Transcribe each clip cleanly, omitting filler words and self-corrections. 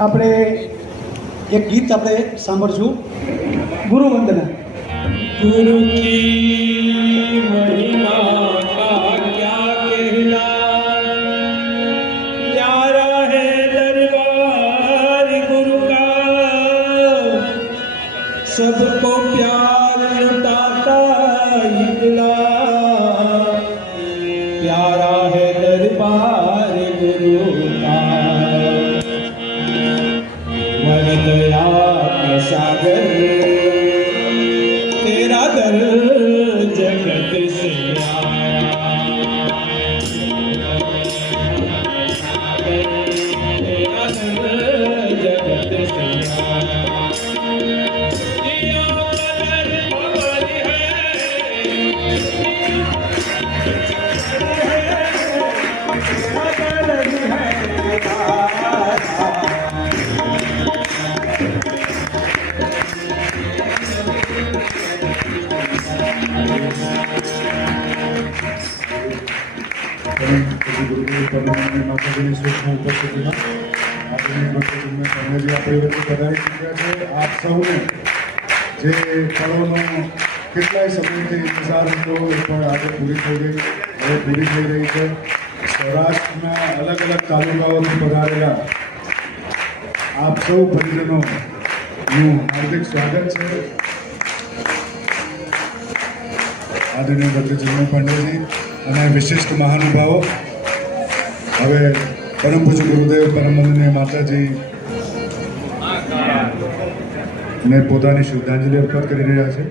આપણે એક ગીત આપણે સાંભળશું, ગુરુ વંદના। गुरु की महिमा का क्या कहना, प्यारा है दरबार गुरु का, सबको प्यार लुटाता इतना, प्यारा है दरबार गुरु का, मन दया का सागर तेरा दर जगत से आया, तेरा दर जगत से आया, जिया कदर भवन है, कदर है ગુરુદેવ પરમાનંદ માતાજીની સૂચના ઉપસ્થિતિમાં આદરણીય ડૉક્ટર ચિન્મય પાંડેજી આપણી વચ્ચે પધારી ચૂક્યા છે। આપ સૌને જે પળોનો કેટલાય સમયથી ઇંતજાર હતો એ પણ આજે પૂરી થઈ ગઈ, હવે પૂરી થઈ રહી છે। સૌરાષ્ટ્રના અલગ અલગ તાલુકાઓથી પધારેલા આપ સૌ પરિજનોનું હાર્દિક સ્વાગત છે। આદરણીય ડૉક્ટર ચિન્મય પાંડેજી અને વિશિષ્ટ મહાનુભાવો હવે પરમ પૂજ્ય ગુરુદેવ પરમવંદનીય માતાજી ને પોતાની શ્રદ્ધાંજલિ અર્પણ કરી રહ્યા છે।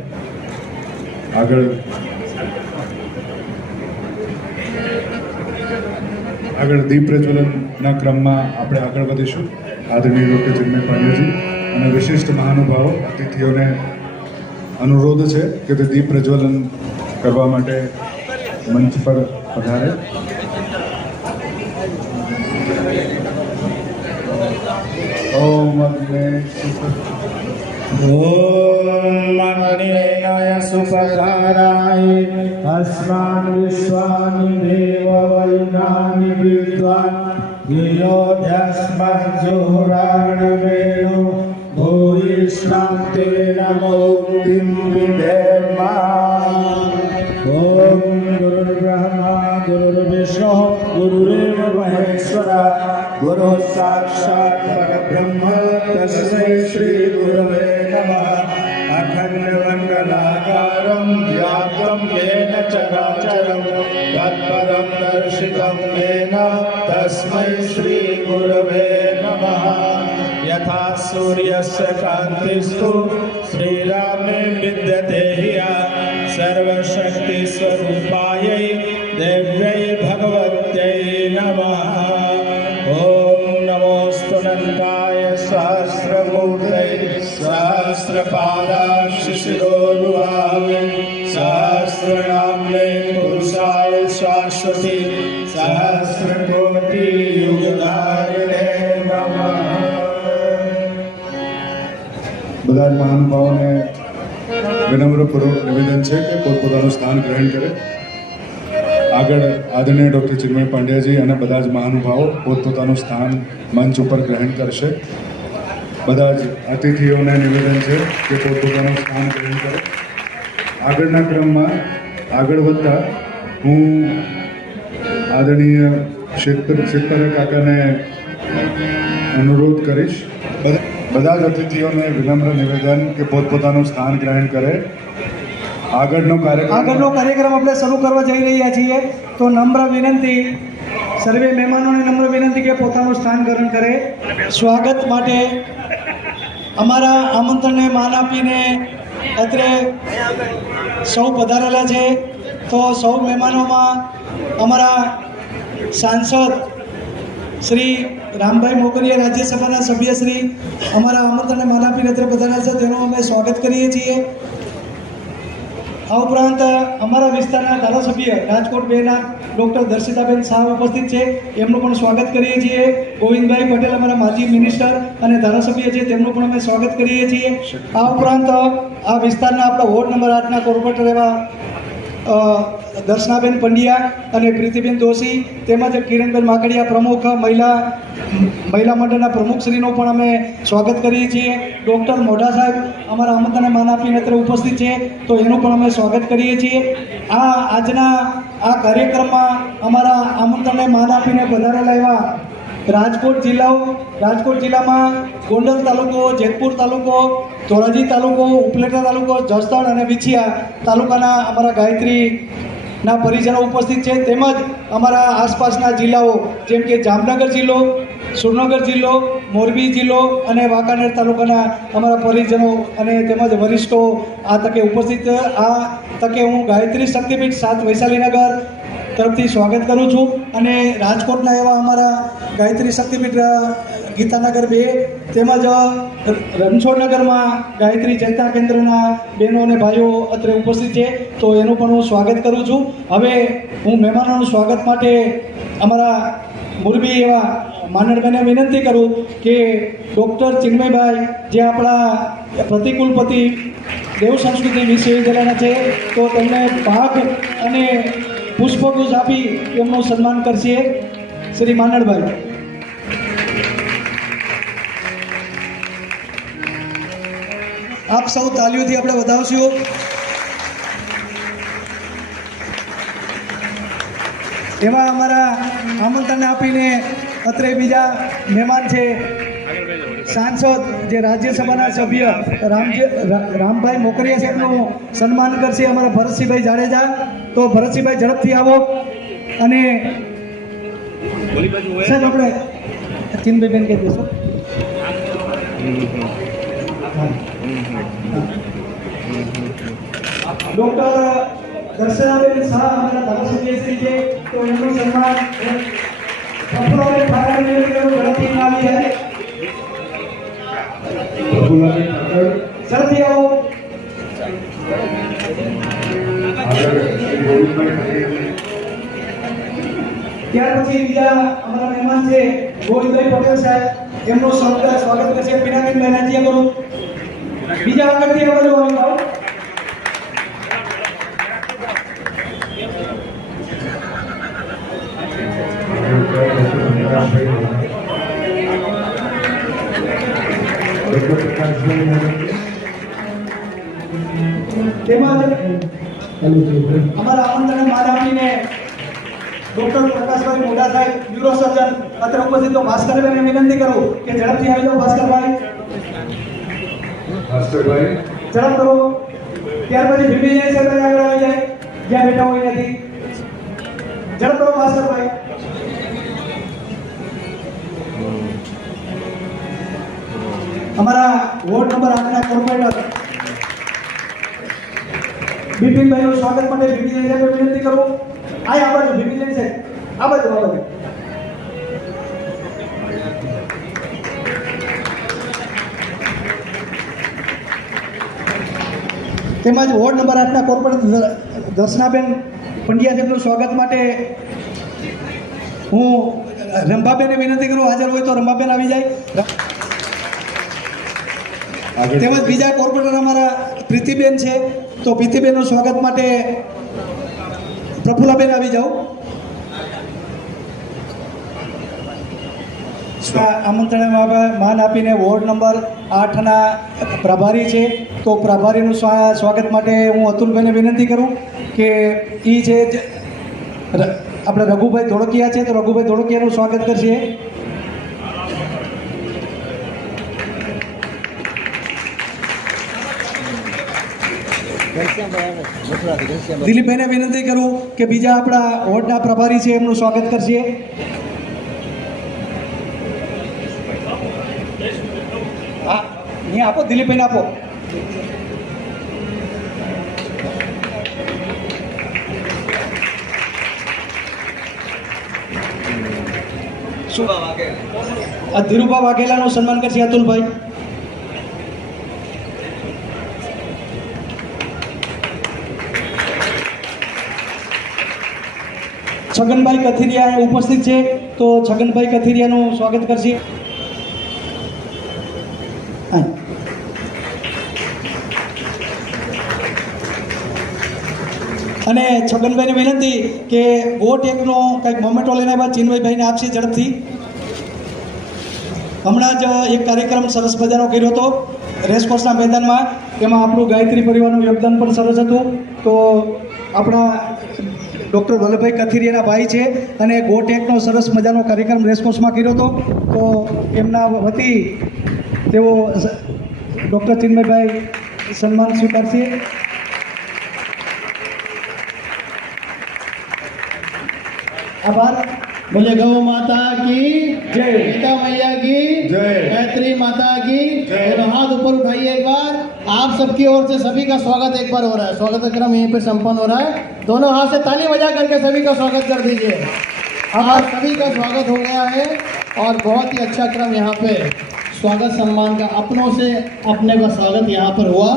આગળ દીપ પ્રજ્વલનના ક્રમમાં આપણે આગળ વધીશું। આદરણીય ડૉક્ટર ચિન્મય પાંડેજી અને વિશિષ્ટ મહાનુભાવો અતિથિઓને અનુરોધ છે કે તે દીપ પ્રજ્વલન કરવા માટે મંચ પર પધારે। ઓમ अग्नेय सुपकाराय अस्मान् विश्वानि देव वैनानि विद्वान् वियोध्यस्मत् जोराणि वेणु भूयिष्ठान्ते नमो मुक्तिं विधेम। ओम गुरुर्ब्रह्मा गुरुर्विष्णु गुरुरेव महेश्वरा गुरु साक्षात् परब्रह्म तस्मै श्री गुरवे नमः। अखण्डमण्डलाकारं व्याप्तं येन चराचरं तत्पदं दर्शितं येन तस्मै श्री गुरवे नमः। यथा सूर्यस्य कान्तिस्तु श्रीरामे विद्यते ह्यः सर्वशक्तिस्वरूपायै देव्यै भगवत्यै नमः। ॐ नमोऽस्तुनन्ताय सहस्रमूर्तये सहस्रपादाशिशिरोरुहावे सहस्रनाम्ने पुरुषाय शाश्वती सहस्रकोटियुगधारिणे नमः। બધા જ મહાનુભાવોને વિનમ્રપૂર્વક નિવેદન છે કે પોતપોતાનું સ્થાન ગ્રહણ કરે। આગળ આદરણીય ડૉક્ટર ચિન્મય પાંડેજી અને બધા જ મહાનુભાવો પોતપોતાનું સ્થાન મંચ ઉપર ગ્રહણ કરશે। બધા જ અતિથિઓને નિવેદન છે કે પોતપોતાનું સ્થાન ગ્રહણ કરે। આગળના ક્રમમાં આગળ વધતા હું આદરણીય શેતપર કાકાને અનુરોધ કરીશ। બધા જ અતિથિઓને વિનમ્ર નિવેદન કે પોતપોતાનું સ્થાન ગ્રહણ કરે। આગળનો કાર્યક્રમ આપણે શરૂ કરવા જઈ રહ્યા છીએ, તો નમ્ર વિનંતી, સર્વે મહેમાનોને નમ્ર વિનંતી કે પોતાનું સ્થાન ગ્રહણ કરે। સ્વાગત માટે અમારા આમંત્રણને માન આપીને અત્રે સૌ પધારેલા છે, તો સૌ મહેમાનોમાં અમારા સાંસદ શ્રી રામભાઈ મોકરિયા, રાજ્યસભાના સભ્ય શ્રી અમારા આમંત્રણને માન આપીને અત્રે પધારેલા છે, તેનું અમે સ્વાગત કરીએ છીએ। આ ઉપરાંત અમારા વિસ્તારના ધારાસભ્ય રાજકોટ 2ના ડૉક્ટર દર્શિતાબેન શાહ ઉપસ્થિત છે, એમનું પણ સ્વાગત કરીએ છીએ। ગોવિંદભાઈ પટેલ અમારા માજી મિનિસ્ટર અને ધારાસભ્ય છે, તેમનું પણ અમે સ્વાગત કરીએ છીએ। આ ઉપરાંત આ વિસ્તારના આપણા વોર્ડ નંબર 8ના કોર્પોરેટર એવા દર્શનાબેન પંડ્યા અને પ્રીતિબેન દોશી તેમજ કિરણબેન માકડિયા પ્રમુખ મહિલા મંડળના પ્રમુખશ્રીનું પણ અમે સ્વાગત કરીએ છીએ. ડૉક્ટર મોઢા સાહેબ અમારા આમંત્રણને માન આપીને અત્યારે ઉપસ્થિત છે, તો એનું પણ અમે સ્વાગત કરીએ છીએ. આજના આ કાર્યક્રમમાં અમારા આમંત્રણને માન આપીને પધારેલા એવા રાજકોટ જિલ્લામાં ગોંડલ તાલુકો, જેતપુર તાલુકો, ધોરાજી તાલુકો, ઉપલેટા તાલુકો, જસદણ અને વિછિયા તાલુકાના અમારા ગાયત્રીના પરિજનો ઉપસ્થિત છે. તેમજ અમારા આસપાસના જિલ્લાઓ જેમ કે જામનગર જિલ્લો, સુરનગર જિલ્લો, મોરબી જિલ્લો અને વાંકાનેર તાલુકાના અમારા પરિજનો અને તેમજ વરિષ્ઠો આ તકે ઉપસ્થિત. આ તકે હું ગાયત્રી શક્તિપીઠ 7 વૈશાલીનગર તરફથી સ્વાગત કરું છું. અને રાજકોટના એવા અમારા ગાયત્રી શક્તિપીઠ ગીતાનગર 2 તેમજ રણછોડનગરમાં ગાયત્રી ચેતના કેન્દ્રના બહેનો અને ભાઈઓ અત્રે ઉપસ્થિત છે, તો એનું પણ હું સ્વાગત કરું છું. હવે હું મહેમાનોનું સ્વાગત માટે અમારા મોરબી એવા માનડબેને વિનંતી કરું કે ડૉક્ટર ચિન્મયભાઈ જે આપણા પ્રતિકુલપતિ દેવ સંસ્કૃતિ વિશ્વવિદ્યાલયના છે, તો તેમને પાક અને પુષ્પગુચ્છ આપી એમનું સન્માન કરશે. શ્રી માનડભાઈ. આપ સૌ તાલીઓથી આપણે વધાવશું. એવા અમારા આમંત્રણ આપીને અત્રે બીજા મહેમાન છે સાંસદ જે રાજ્યસભાના સભ્ય રામભાઈ મોકરિયા સાહેબનું સન્માન કરશે અમારા ભરતસિંહભાઈ જાડેજા. તો ભરતસિંહભાઈ ઝડપથી આવો. અને સાહેબ આપણે ચિનભાઈ કહી દઈશું. ડૉક્ટર દર્શનાબેન શાહ અમારા ધારાસભ્યશ્રી છે, તો એમનું સન્માન પ્રફુલ્લાબેન ઠાકરને ઝડપથી આવી જાય. ઝડપથી આવો. ત્યાર પછી બીજા અમારા મહેમાન છે ગોવિંદભાઈ પટેલ સાહેબ, એમનું સ્વાગત કરશે પિનાકીન બેનર્જીએ કરું. બીજા આગળથી આવજો. તેમજ અમારા આમંત્રણને માન આપીને ડૉક્ટર પ્રકાશભાઈ મોઢા સાહેબ ન્યુરો સર્જન અત્રે ઉપસ્થિત. તો ભાસ્કરભાઈને વિનંતી કરું કે ઝડપથી આવી જાઓ. ભાસ્કરભાઈ ઝડપ કરો. ત્યાર પછી ભીમજી સાહેબ આગળ આવી જાય જ્યાં બેઠા હોય નથી. ઝડપ કરો ભાસ્કરભાઈ. અમારા વોર્ડ નંબર 8 ના કોર્પોરેટર બિપિનભાઈનું સ્વાગત માટે ભીમજી સાહેબ વિનંતી કરું. આ બાજુ ભીમજી સાહેબ, આ બાજુ. તેમજ વોર્ડ નંબર 8 ના કોર્પોરેટર દર્શનાબેન પંડ્યા સાહેબનું સ્વાગત માટે હું રંભાબેનને વિનંતી કરું. હાજર હોય તો રંભાબેન આવી જાય. તેમજ બીજા કોર્પોરેટર અમારા પ્રીતિબેન છે, તો પ્રીતિબેનનું સ્વાગત માટે પ્રફુલ્લાબેન આવી જાઓ. આમંત્રણ માન આપીને વોર્ડ નંબર 8 ના પ્રભારી છે, તો પ્રભારીનું સ્વાગત માટે હું અતુલભાઈને વિનંતી કરું કે એ છે આપણે રઘુભાઈ ધોળકિયા છે, તો રઘુભાઈ ધોળકિયાનું સ્વાગત કરશે. દિલીપભાઈને વિનંતી કરું કે બીજા આપણા વોર્ડના પ્રભારી છે એમનું સ્વાગત કરશે. હા, અહીંયા આપો, દિલીપભાઈને આપો. આ ધીરુભા વાઘેલાનું સન્માન કરશે અતુલભાઈ. છગનભાઈ કથિરિયા ઉપસ્થિત છે, તો છગનભાઈ કથિરિયાનું સ્વાગત કરશે. અને છગનભાઈને વિનંતી કે વોટ એકનો કંઈક મોમેન્ટો લઈને આવ્યા ચિન્મયભાઈને આપશે ઝડપથી. હમણાં જ એક કાર્યક્રમ સરસ મજાનો કર્યો હતો રેસકોર્સના મેદાનમાં, એમાં આપણું ગાયત્રી પરિવારનું યોગદાન પણ સરસ હતું. તો આપણા ડૉક્ટર વલ્લભભાઈ કથિરિયાના ભાઈ છે અને ગોટેકનો સરસ મજાનો કાર્યક્રમ રેસકોર્સમાં કર્યો હતો. તો એમના વતી તેઓ ડૉક્ટર ચિન્મયભાઈ સન્માન સ્વીકારશે. આભાર. बोले गौ माता की जय। गीता मैया की जय। गायत्री माता की जय। दोनों हाथ ऊपर उठाइए एक बार. आप सबकी ओर से सभी का स्वागत एक बार हो रहा है. स्वागत कार्यक्रम यहीं पे संपन्न हो रहा है. दोनों हाथ से ताली बजा करके सभी का स्वागत कर दीजिए. अब सभी का स्वागत हो गया है और बहुत ही अच्छा क्रम यहाँ पे स्वागत सम्मान का अपनों से अपने का स्वागत यहाँ पर हुआ.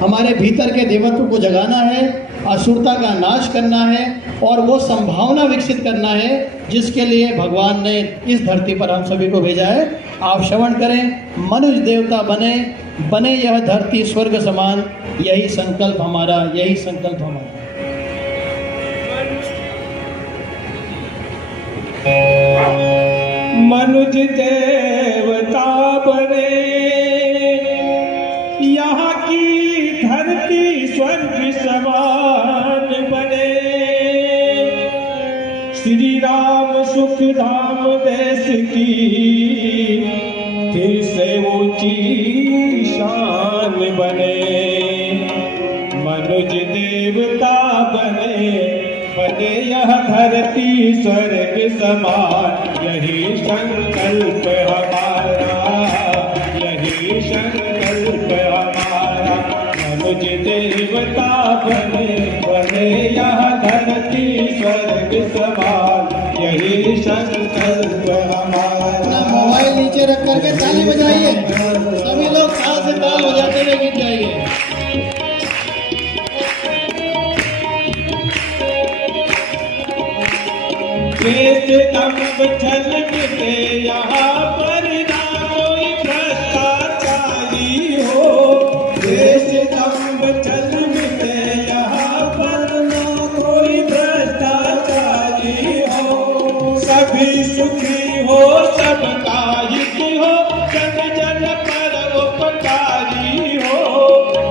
हमारे भीतर के देवत्व को जगाना है, असुरता का नाश करना है और वो संभावना विकसित करना है जिसके लिए भगवान ने इस धरती पर हम सभी को भेजा है. आप श्रवण करें. मनुष्य देवता बने, बने यह धरती स्वर्ग समान, यही संकल्प हमारा, यही संकल्प हमारा. मनुष्य देवता बने, यहाँ की धरती स्वर्ग समान बने. श्री राम सुख धाम देश की फिर से ऊंची शान बने. मनुष्य देवता बने, बने यह धरती स्वर्ग समान, यही संकल्प हमारा, यही संकल्प हमारा. मनुष्य देवता बने, बने यह धरती स्वर्ग समान, यही संकल्प हमारा. मोबाइल नीचे रख करके ताली बजाइए. सभी लोग ताल से ताल बजाते हुए गीत गाइए. देश दम्भ छल मिटे यहाँ पर ना कोई भ्रष्टाचारी हो. देश दम्भ छल मिटे यहाँ पर ना कोई भ्रष्टाचारी हो. सभी सुखी हो, सबका हित हो, जन जन पर उपकारी हो.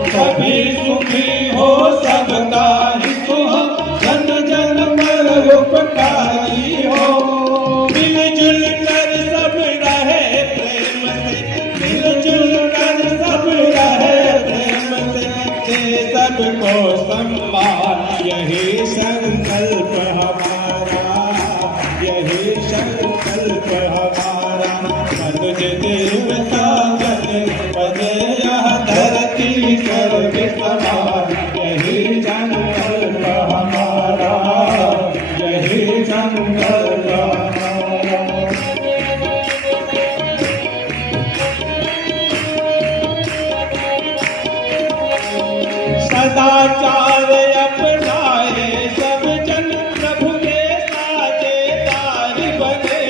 सभी सुखी हो, सबका हित हो, जन जन पर उपकारी हो. मिलजुल कर सब रहे प्रेम से, मिलजुल कर सब रहे प्रेम से, दे सबको सम्मान, यही संकल्प हमारा, यही संकल्प हमारा. मनुष्य देवता बने, बने यह धरती स्वर्ग समान, यही संकल्प हमारा, यही संकल्प हमारा. सदाचार अपनाए सब जन, प्रभु के साझेदार बने.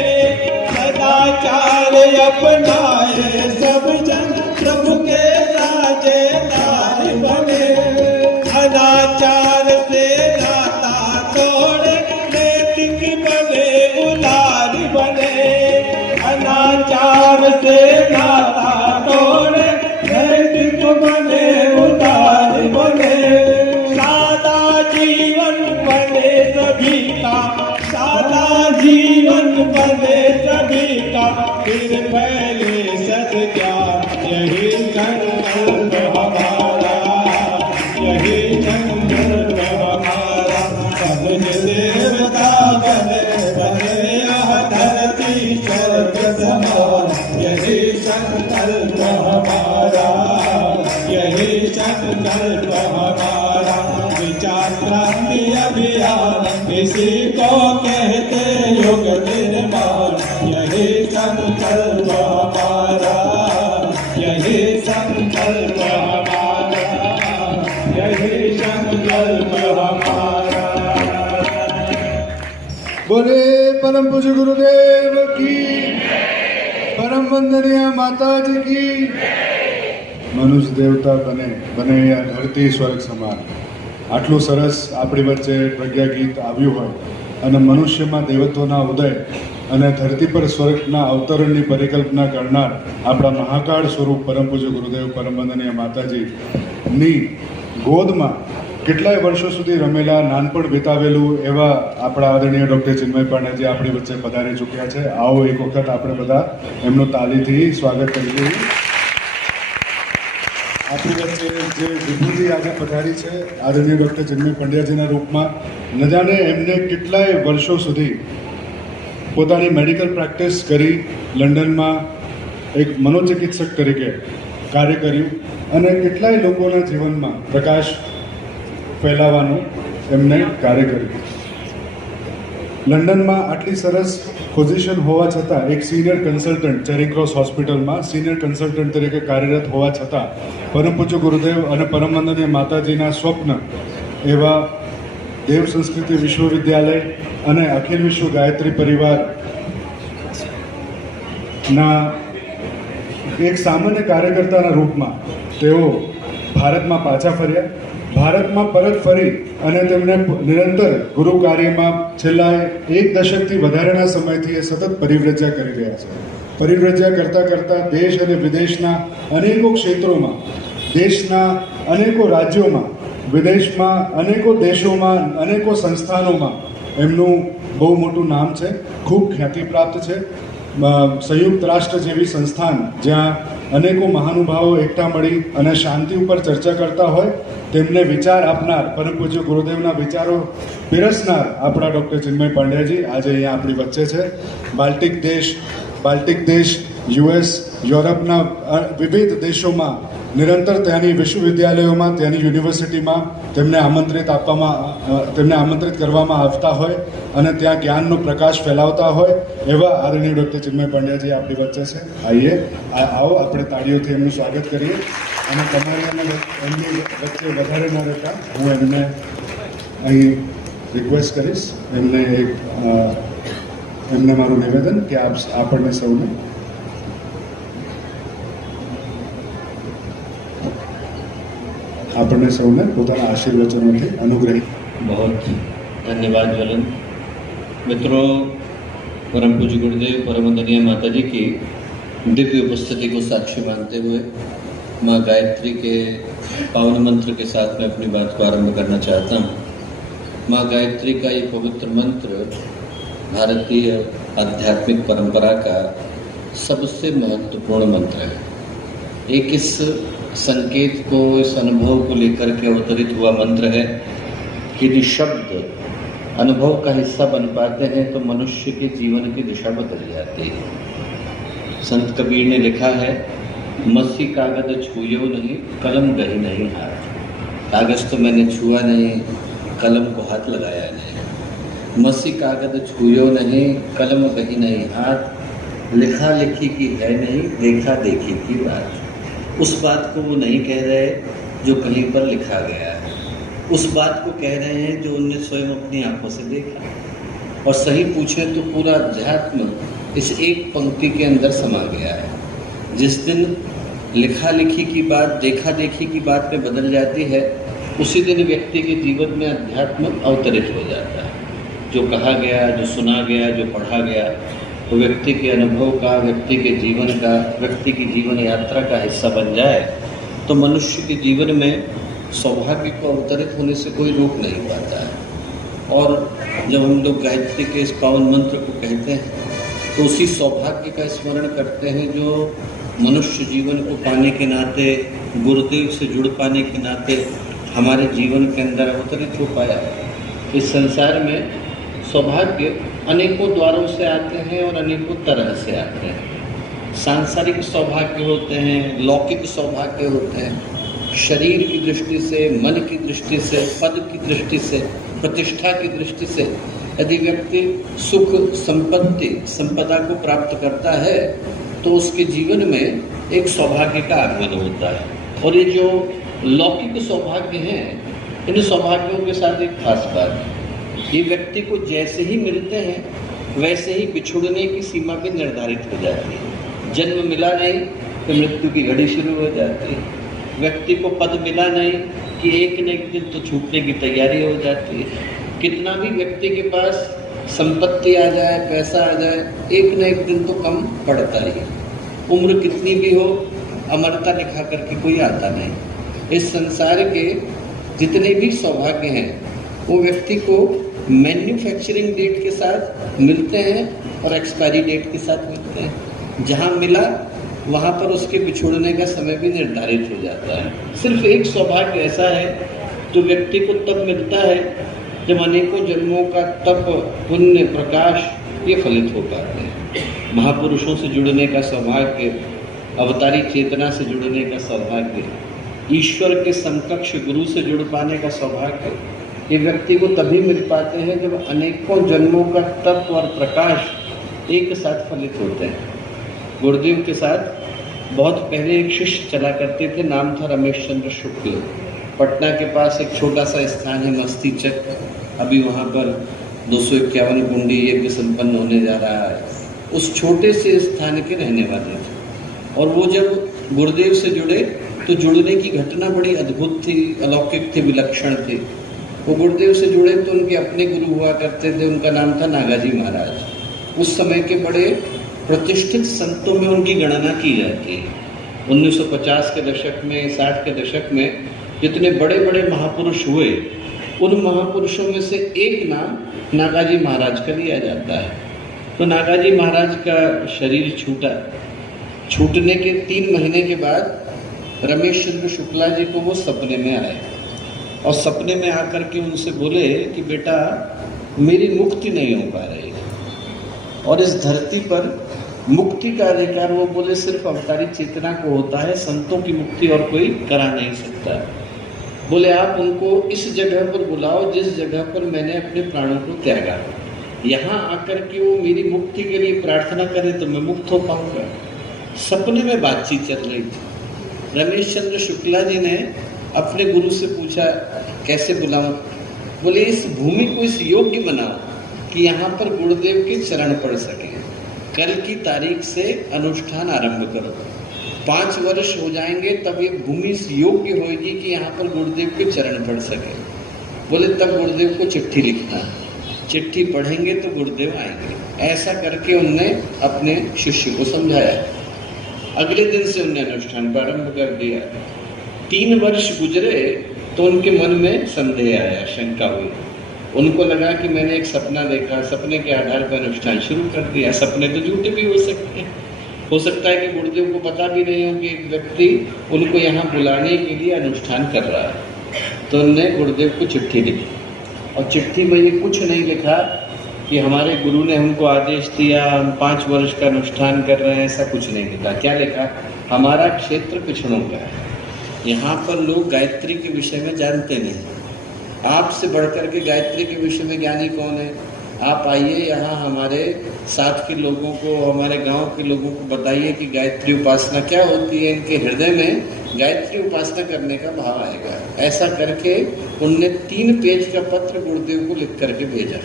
सदाचार अपनाए सब जन, प्रभु के साझेदार बने. अनाचार से नाता तोड़े, नैतिक बने उदार बने. अनाचार से नाता तोड़े, नैतिक बने उदार बने. सादा जीवन बने सभी का, सादा जीवन बने सभी का, फिर फैले सद्ज्ञान, यही संकल्प हमारा, यही संकल्प हमारा. मनुष्य देवता बने, बने यह धरती स्वर्ग समान, यही संकल्प हमारा, यही संकल्प हमारा. विचार क्रांति अभियान इसी को कहते युग निर्माण, यही संकल्प हमारा, यही संकल्प हमारा, यही संकल्प हमारा. बोले परम पूज्य गुरुदेव की, परम वंदनीय माता जी की. मनुष्य देवता बने, बने या धरती स्वर्ग समान. આટલું સરસ આપણી વચ્ચે પ્રજ્ઞા ગીત આવ્યું હોય અને મનુષ્યમાં દેવત્વના ઉદય અને ધરતી પર સ્વર્ગના અવતરણની પરિકલ્પના કરનાર આપણા મહાકાળ સ્વરૂપ પરમ પૂજ્ય ગુરુદેવ પરમ વંદનીય માતાજીની ગોદમાં કેટલાય વર્ષો સુધી રમેલા નાનપણ વિતાવેલું એવા આપણા આદરણીય ડૉક્ટર ચિન્મય પાંડેજી આપણી વચ્ચે પધારી ચૂક્યા છે. આવો એક વખત આપણે બધા એમનું તાલીથી સ્વાગત કરી દઈએ. આપણી વચ્ચે જે વિભૂતિ આજે પધારી છે આદરણીય ડૉક્ટર ચિન્મય પંડ્યાજીના રૂપમાં, ન જાણે એમને કેટલાય વર્ષો સુધી પોતાની મેડિકલ પ્રેક્ટિસ કરી લંડનમાં એક મનોચિકિત્સક તરીકે કાર્ય કર્યું અને કેટલાય લોકોના જીવનમાં પ્રકાશ ફેલાવવાનું એમને કાર્ય કર્યું. લંડનમાં આટલી સરસ પોઝિશન હોવા છતાં એક સિનિયર કન્સલ્ટન્ટ ચેરિંગ ક્રોસ હોસ્પિટલમાં સિનિયર કન્સલ્ટન્ટ તરીકે કાર્યરત હોવા છતાં પરમ પૂજ્ય ગુરુદેવ અને પરમ વંદનીય માતાજીના સ્વપ્ન એવા દેવ સંસ્કૃતિ વિશ્વવિદ્યાલય અને અખિલ વિશ્વ ગાયત્રી પરિવારના એક સામાન્ય કાર્યકર્તાના રૂપમાં તેઓ ભારતમાં પાછા ફર્યા. ભારતમાં પરત ફરી અને તેમણે નિરંતર ગુરુ કાર્યમાં છેલ્લા એક દશકથી વધારેના સમયથી એ સતત પરિવ્રજ્યા કરી રહ્યા છે. પરિવ્રજ્યા કરતાં કરતાં દેશ અને વિદેશના અનેકો ક્ષેત્રોમાં, દેશના અનેકો રાજ્યોમાં, વિદેશમાં અનેકો દેશોમાં, અનેકો સંસ્થાનોમાં એમનું બહુ મોટું નામ છે, ખૂબ ખ્યાતિ પ્રાપ્ત છે. સંયુક્ત રાષ્ટ્ર જેવી સંસ્થાન જ્યાં અનેકો મહાનુભાવો એકઠા મળી અને શાંતિ ઉપર ચર્ચા કરતા હોય તેમને વિચાર આપનાર, પરમ પૂજ્ય ગુરુદેવના વિચારો પીરસનાર આપણા ડૉક્ટર ચિન્મય પાંડ્યાજી આજે અહીંયા આપણી વચ્ચે છે. બાલ્ટિક દેશ, યુએસ, યુરોપના વિવિધ દેશોમાં નિરંતર ત્યાંની વિશ્વવિદ્યાલયોમાં, ત્યાંની યુનિવર્સિટીમાં તેમને આમંત્રિત કરવામાં આવતા હોય અને ત્યાં જ્ઞાનનો પ્રકાશ ફેલાવતા હોય એવા આદરણીય ડૉક્ટર ચિન્મય પાંડ્યાજી આપણી વચ્ચે છે. આવો આપણે તાળીઓથી એમનું સ્વાગત કરીએ અને તમારી અને એમની વચ્ચે વધારે ન રહેતા હું એમને અહીં રિક્વેસ્ટ કરીશ. એમને મારું નિવેદન કે આપણને સૌને પોતાના આશીર્વચનોથી અનુગ્રહિત. बहुत धन्यवाद ज्वलन. मित्रों, परम पूज्य गुरुदेव परम वंदनीय माता जी की दिव्य उपस्थिति को साक्षी मानते हुए माँ गायत्री के पावन मंत्र के साथ मैं अपनी बात को आरंभ करना चाहता हूँ. माँ गायत्री का ये पवित्र मंत्र भारतीय आध्यात्मिक परंपरा का सबसे महत्वपूर्ण मंत्र है. एक इस संकेत को, इस अनुभव को लेकर के अवतरित हुआ मंत्र है कि यदि शब्द अनुभव का हिस्सा बन पाते हैं तो मनुष्य के जीवन की दिशा बदल जाती है. संत कबीर ने लिखा है, मसी कागज छुयो नहीं, कलम गही नहीं हाथ. कागज तो मैंने छुआ नहीं, कलम को हाथ लगाया नहीं. मसी कागज छुयो नहीं, कलम गही नहीं हाथ. लिखा लिखी की है नहीं, देखा देखी की बात. उस बात को वो नहीं कह रहे जो कहीं पर लिखा गया है, उस बात को कह रहे हैं जो उनने स्वयं अपनी आंखों से देखा. और सही पूछे तो पूरा अध्यात्म इस एक पंक्ति के अंदर समा गया है. जिस दिन लिखा लिखी की बात देखा देखी की बात में बदल जाती है, उसी दिन व्यक्ति के जीवन में अध्यात्म अवतरित हो जाता है. जो कहा गया, जो सुना गया, जो पढ़ा गया, वो व्यक्ति के अनुभव का, व्यक्ति के जीवन का, व्यक्ति की जीवन यात्रा का हिस्सा बन जाए तो मनुष्य के जीवन में सौभाग्य को अवतरित होने से कोई रोक नहीं पाता है. और जब हम लोग गायत्री के इस पावन मंत्र को कहते हैं तो उसी सौभाग्य का स्मरण करते हैं जो मनुष्य जीवन को पाने के नाते, गुरुदेव से जुड़ पाने के नाते हमारे जीवन के अंदर अवतरित हो पाया. इस संसार में सौभाग्य अनेकों द्वारों से आते हैं और अनेकों तरह से आते हैं. सांसारिक सौभाग्य होते हैं, लौकिक सौभाग्य होते हैं. शरीर की दृष्टि से, मन की दृष्टि से, पद की दृष्टि से, प्रतिष्ठा की दृष्टि से यदि व्यक्ति सुख, संपत्ति, संपदा को प्राप्त करता है तो उसके जीवन में एक सौभाग्य का आगमन होता है. और ये जो लौकिक सौभाग्य हैं, इन सौभाग्यों के साथ एक खास बात है, ये व्यक्ति को जैसे ही मिलते हैं वैसे ही बिछुड़ने की सीमा भी निर्धारित हो जाती है. जन्म मिला नहीं तो मृत्यु की घड़ी शुरू हो जाती है. व्यक्ति को पद मिला नहीं कि एक न एक दिन तो छूटने की तैयारी हो जाती है। कितना भी व्यक्ति के पास संपत्ति आ जाए, पैसा आ जाए, एक न एक दिन तो कम पड़ता ही है। उम्र कितनी भी हो, अमरता लिखा करके कोई आता नहीं। इस संसार के जितने भी सौभाग्य हैं वो व्यक्ति को मैन्युफैक्चरिंग डेट के साथ मिलते हैं और एक्सपायरी डेट के साथ मिलते हैं। जहाँ मिला वहाँ पर उसके बिछुड़ने का समय भी निर्धारित हो जाता है। सिर्फ एक सौभाग्य ऐसा है जो व्यक्ति को तब मिलता है जब अनेकों जन्मों का तप, पुण्य, प्रकाश ये फलित हो पाते हैं। महापुरुषों से जुड़ने का सौभाग्य, अवतारी चेतना से जुड़ने का सौभाग्य, ईश्वर के समकक्ष गुरु से जुड़ पाने का सौभाग्य, ये व्यक्ति को तभी मिल पाते हैं जब अनेकों जन्मों का तप और प्रकाश एक साथ फलित होते हैं। गुरुदेव के साथ बहुत पहले एक शिष्य चला करते थे, नाम था रमेश चंद्र शुक्ल। पटना के पास एक छोटा सा स्थान है मस्तीचक, अभी वहाँ पर 251 कुंडी यज्ञ संपन्न होने जा रहा है। उस छोटे से स्थान के रहने वाले थे और वो जब गुरुदेव से जुड़े तो जुड़ने की घटना बड़ी अद्भुत थी, अलौकिक थी, विलक्षण थी। वो गुरुदेव से जुड़े तो उनके अपने गुरु हुआ करते थे, उनका नाम था नागाजी महाराज। उस समय के बड़े प्रतिष्ठित संतों में उनकी गणना की जाती है। 1950 के दशक में, 60 के दशक में जितने बड़े बड़े महापुरुष हुए, उन महापुरुषों में से एक नाम नागाजी महाराज का लिया जाता है। तो नागाजी महाराज का शरीर छूटा। छूटने के 3 महीने के बाद रमेश चंद्र शुक्ला जी को वो सपने में आए और सपने में आकर के उनसे बोले कि बेटा, मेरी मुक्ति नहीं हो पा रही और इस धरती पर मुक्ति का अधिकार, वो बोले, सिर्फ अवतारी चेतना को होता है, संतों की मुक्ति और कोई करा नहीं सकता। बोले आप उनको इस जगह पर बुलाओ जिस जगह पर मैंने अपने प्राणों को त्यागा। यहाँ आकर के वो मेरी मुक्ति के लिए प्रार्थना करें तो मैं मुक्त हो पाऊंगा। सपने में बातचीत चल रही थी। रमेश चंद्र शुक्ला जी ने अपने गुरु से पूछा, कैसे बुलाऊं? बोले इस भूमि को इस योग्य बनाओ कि यहाँ पर गुरुदेव के चरण पड़ सके। कल की तारीख से अनुष्ठान आरंभ करो। 5 वर्ष हो जाएंगे तब ये भूमि इस योग्य होगी कि यहाँ पर गुरुदेव के चरण पड़ सके। बोले तब गुरुदेव को चिट्ठी लिखना, चिट्ठी पढ़ेंगे तो गुरुदेव आएंगे। ऐसा करके उनने अपने शिष्य को समझाया। अगले दिन से उन्होंने अनुष्ठान प्रारंभ कर दिया। 3 वर्ष गुजरे तो उनके मन में संदेह आया, शंका हुई। उनको लगा कि मैंने एक सपना देखा, सपने के आधार पर अनुष्ठान शुरू कर दिया। सपने तो झूठे भी हो सकते हैं, हो सकता है कि गुरुदेव को पता भी नहीं हो कि एक व्यक्ति उनको यहाँ बुलाने के लिए अनुष्ठान कर रहा है। तो उन्होंने गुरुदेव को चिट्ठी लिखी और चिट्ठी में ये कुछ नहीं लिखा कि हमारे गुरु ने हमको आदेश दिया, हम 5 वर्ष का अनुष्ठान कर रहे हैं, ऐसा कुछ नहीं लिखा। क्या लिखा? हमारा क्षेत्र पिछड़ों का है, यहाँ पर लोग गायत्री के विषय में जानते नहीं। आपसे बढ़कर के गायत्री के विषय में ज्ञानी कौन है? आप आइए यहाँ हमारे साथ के लोगों को, हमारे गांव के लोगों को बताइए कि गायत्री उपासना क्या होती है। इनके हृदय में गायत्री उपासना करने का भाव आएगा। ऐसा करके उनने 3 पेज का पत्र गुरुदेव को लिख करके भेजा।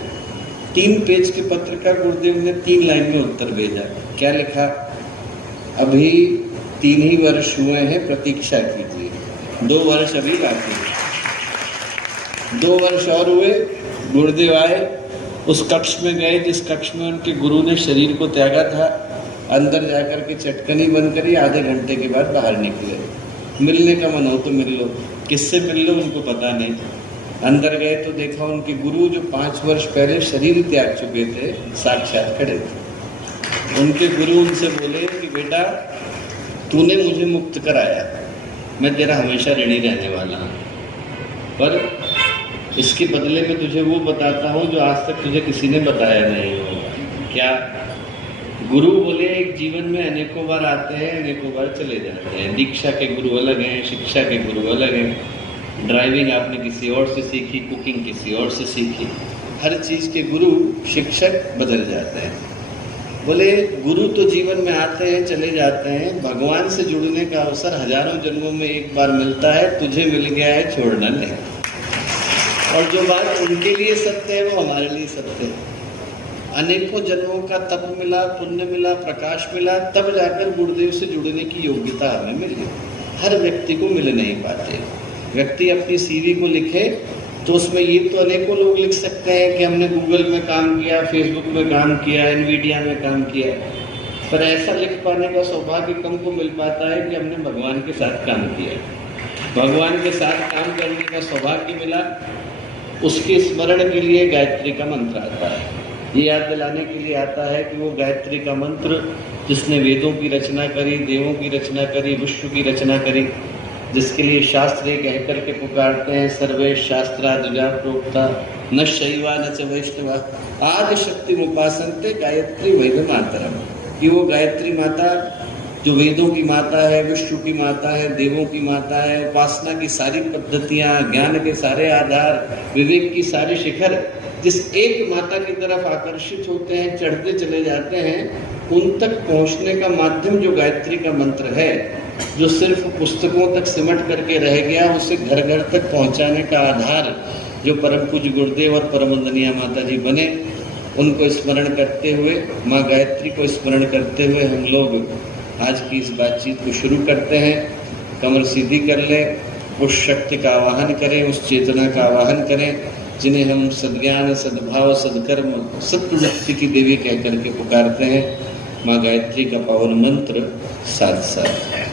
3 पेज के पत्र का गुरुदेव ने 3 लाइन में उत्तर भेजा। क्या लिखा? अभी 3 ही वर्ष हुए हैं, प्रतीक्षा कीजिए। 2 वर्ष अभी बाकी है। 2 वर्ष और हुए, गुरुदेव आए, उस कक्ष में गए जिस कक्ष में उनके गुरु ने शरीर को त्यागा था। अंदर जाकर के चटकनी बंद करी, आधे घंटे के बाद बाहर निकले। मिलने का मन हो तो मिल लो, किससे मिल लो उनको पता नहीं। अंदर गए तो देखा उनके गुरु जो 5 वर्ष पहले शरीर त्याग चुके थे, साक्षात खड़े थे। उनके गुरु उनसे बोले कि बेटा, तूने मुझे मुक्त कराया, मैं तेरा हमेशा ऋणी रहने वाला हूँ, पर इसके बदले में तुझे वो बताता हूँ जो आज तक तुझे किसी ने बताया नहीं होगा। क्या? गुरु बोले एक जीवन में अनेकों बार आते हैं, अनेकों बार चले जाते हैं। दीक्षा के गुरु अलग हैं, शिक्षा के गुरु अलग हैं। ड्राइविंग आपने किसी और से सीखी, कुकिंग किसी और से सीखी। हर चीज़ के गुरु, शिक्षक बदल जाते हैं। बोले गुरु तो जीवन में आते हैं, चले जाते हैं। भगवान से जुड़ने का अवसर हजारों जन्मों में एक बार मिलता है। तुझे मिल गया है, छोड़ना नहीं। और जो बात उनके लिए सत्य है वो हमारे लिए सत्य है। अनेकों जन्मों का तप मिला, पुण्य मिला, प्रकाश मिला, तब जाकर गुरुदेव से जुड़ने की योग्यता हमें मिली। हर व्यक्ति को मिल नहीं पाते। व्यक्ति अपनी सीवी को लिखे तो उसमें ये तो अनेकों लोग लिख सकते हैं कि हमने गूगल में काम किया, फेसबुक में काम किया, एनवीडिया में काम किया, पर ऐसा लिख पाने का सौभाग्य कम को मिल पाता है कि हमने भगवान के साथ काम किया। भगवान के साथ काम करने का सौभाग्य मिला, उसके स्मरण के लिए गायत्री का मंत्र आता है। ये याद दिलाने के लिए आता है कि वो गायत्री का मंत्र जिसने वेदों की रचना करी, देवों की रचना करी, विश्व की रचना करी, जिसके लिए शास्त्र ये कह करके पुकारते हैं सर्वे शास्त्रादिजा प्रोक्ता न शैवा न च वैष्णवा आदि शक्ति उपासनते गायत्री वैद मातरम। कि वो गायत्री माता जो वेदों की माता है, विश्व की माता है, देवों की माता है, उपासना की सारी पद्धतियाँ, ज्ञान के सारे आधार, विवेक की सारी शिखर जिस एक माता की तरफ आकर्षित होते हैं, चढ़ते चले जाते हैं, उन तक पहुँचने का माध्यम जो गायत्री का मंत्र है, जो सिर्फ पुस्तकों तक सिमट करके रह गया, उसे घर घर तक पहुँचाने का आधार जो परम पूज्य गुरुदेव और परम वंदनीय माता जी बने, उनको स्मरण करते हुए, माँ गायत्री को स्मरण करते हुए हम लोग आज की इस बातचीत को शुरू करते हैं। कमर सीधी कर लें, उस शक्ति का आवाहन करें, उस चेतना का आवाहन करें जिन्हें हम सद्ज्ञान, सद्भाव, सद्कर्म, सत्प्रवृत्ति की देवी कह करके पुकारते हैं। माँ गायत्री का पावन मंत्र साथ साथ है।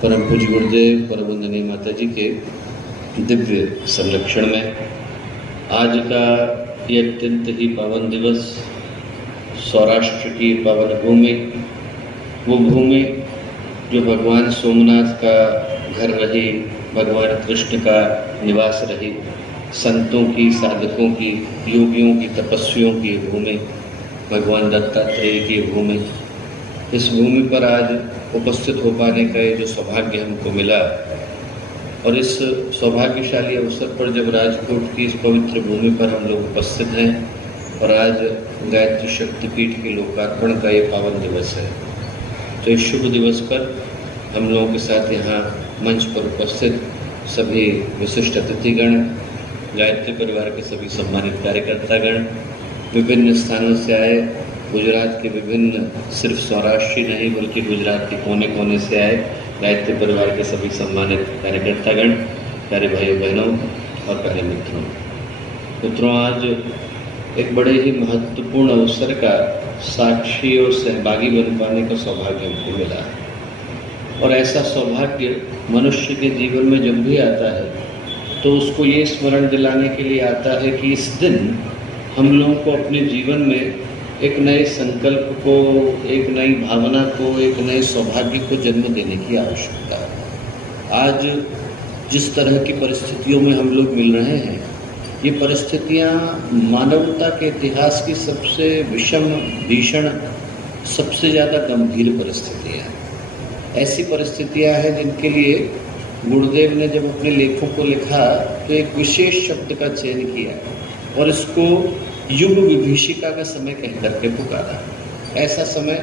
परम पूज्य गुरुदेव परम वंदनीय माता जी के दिव्य संरक्षण में आज का ये अत्यंत ही पावन दिवस, सौराष्ट्र की पावन भूमि, वो भूमि जो भगवान सोमनाथ का घर रही, भगवान कृष्ण का निवास रही, संतों की, साधकों की, योगियों की, तपस्वियों की भूमि, भगवान दत्तात्रेय की भूमि, इस भूमि पर आज उपस्थित हो पाने का ये जो सौभाग्य हमको मिला, और इस सौभाग्यशाली अवसर पर जब राजकोट की इस पवित्र भूमि पर हम लोग उपस्थित हैं और आज गायत्री शक्तिपीठ के लोकार्पण का ये पावन दिवस है, तो इस शुभ दिवस पर हम लोगों के साथ यहाँ मंच पर उपस्थित सभी विशिष्ट अतिथिगण, गायत्री परिवार के सभी सम्मानित कार्यकर्तागण, विभिन्न स्थानों से आए, गुजरात के विभिन्न, सिर्फ सौराष्ट्र ही नहीं बल्कि गुजरात के कोने कोने से आए गायत्री परिवार के सभी सम्मानित कार्यकर्तागण, प्यारे भाइयों बहनों और प्यारे मित्रों, आज एक बड़े ही महत्वपूर्ण अवसर का साक्षी और सहभागी बन पाने का सौभाग्य हमको मिला। और ऐसा सौभाग्य मनुष्य के जीवन में जब भी आता है तो उसको ये स्मरण दिलाने के लिए आता है कि इस दिन हम लोगों को अपने जीवन में एक नए संकल्प को, एक नई भावना को, एक नए सौभाग्य को जन्म देने की आवश्यकता है। आज जिस तरह की परिस्थितियों में हम लोग मिल रहे हैं, ये परिस्थितियाँ मानवता के इतिहास की सबसे विषम, भीषण, सबसे ज़्यादा गंभीर परिस्थितियाँ हैं। ऐसी परिस्थितियाँ हैं जिनके लिए गुरुदेव ने जब अपने लेखों को लिखा तो एक विशेष शब्द का चयन किया और इसको युग विभीषिका का समय कह करके पुकारा। ऐसा समय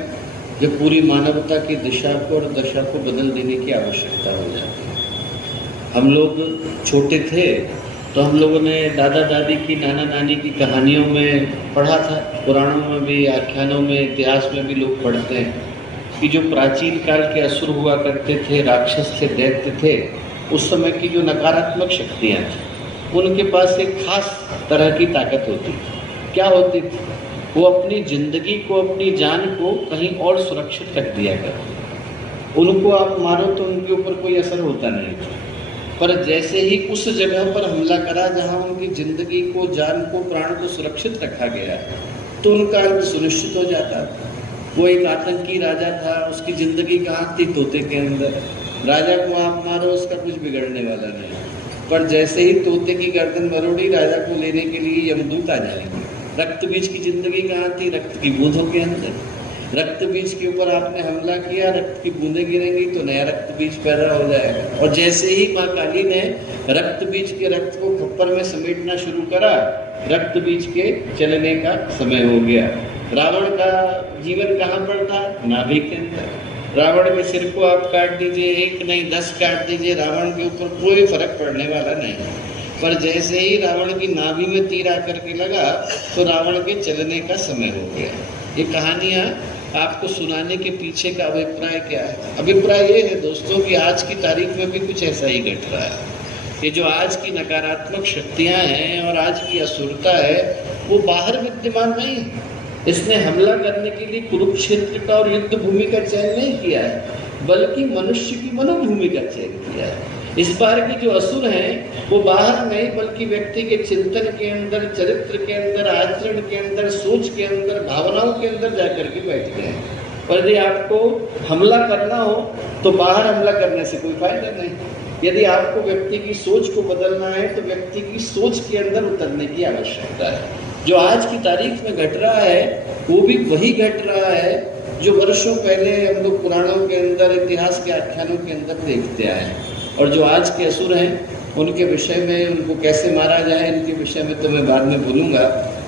जब पूरी मानवता की दिशा को और दशा को बदल देने की आवश्यकता हो जाती है। हम लोग छोटे थे तो हम लोगों ने दादा दादी की, नाना नानी की कहानियों में पढ़ा था, पुराणों में भी, आख्यानों में, इतिहास में भी लोग पढ़ते हैं कि जो प्राचीन काल के असुर हुआ करते थे, राक्षस थे, दैत्य थे, उस समय की जो नकारात्मक शक्तियाँ थी, उनके पास एक खास तरह की ताकत होती थी। क्या होती थी? वो अपनी जिंदगी को, अपनी जान को कहीं और सुरक्षित रख दिया करते। उनको आप मारो तो उनके ऊपर कोई असर होता नहीं था, पर जैसे ही उस जगह पर हमला करा जहाँ उनकी जिंदगी को, जान को, प्राण को सुरक्षित रखा गया, तो उनका अंत सुनिश्चित हो जाता था। वो एक आतंकी राजा था, उसकी जिंदगी कहाँ थी? तोते के अंदर। राजा को आप मारो, उसका कुछ बिगड़ने वाला नहीं। पर जैसे ही तोते की गर्दन मरोड़ी, राजा को लेने के लिए यमदूत आ जाएंगे। रक्त बीज की जिंदगी कहाँ थी? रक्त की बूंदों के अंदर। रक्त बीज के ऊपर आपने हमला किया, रक्त की बूंदें गिरेंगी तो नया रक्त बीज पैदा हो जाएगा। और जैसे ही माँ काली ने रक्त बीज के रक्त को खप्पर में समेटना शुरू करा, रक्त बीज के चलने का समय हो गया। रावण का जीवन कहाँ पर था? नाभि के अंदर। रावण के सिर को आप काट दीजिए, 1 नहीं 10 काट दीजिए, रावण के ऊपर कोई फर्क पड़ने वाला नहीं। पर जैसे ही रावण की नाभि में तीर आकर के लगा तो रावण के चलने का समय हो गया। ये कहानियाँ आपको सुनाने के पीछे का अभिप्राय क्या है? अभिप्राय ये है दोस्तों कि आज की तारीख में भी कुछ ऐसा ही घट रहा है। ये जो आज की नकारात्मक शक्तियाँ हैं और आज की असुरता है, वो बाहर विद्यमान नहीं है। इसने हमला करने के लिए कुरुक्षेत्र का और युद्ध भूमि का चयन नहीं किया है, बल्कि मनुष्य की मनोभूमि का चयन किया है। इस बार के जो असुर हैं वो बाहर नहीं बल्कि व्यक्ति के चिंतन के अंदर, चरित्र के अंदर, आचरण के अंदर, सोच के अंदर, भावनाओं के अंदर जाकर के बैठ गए हैं। पर यदि आपको हमला करना हो तो बाहर हमला करने से कोई फायदा नहीं। यदि आपको व्यक्ति की सोच को बदलना है तो व्यक्ति की सोच के अंदर उतरने की आवश्यकता है। जो आज की तारीख में घट रहा है वो भी वही घट रहा है जो वर्षों पहले हम लोग पुराणों के अंदर, इतिहास के आख्यानों के अंदर देखते आए हैं। और जो आज के असुर हैं उनके विषय में, उनको कैसे मारा जाए इनके विषय में तो मैं बाद में बोलूँगा।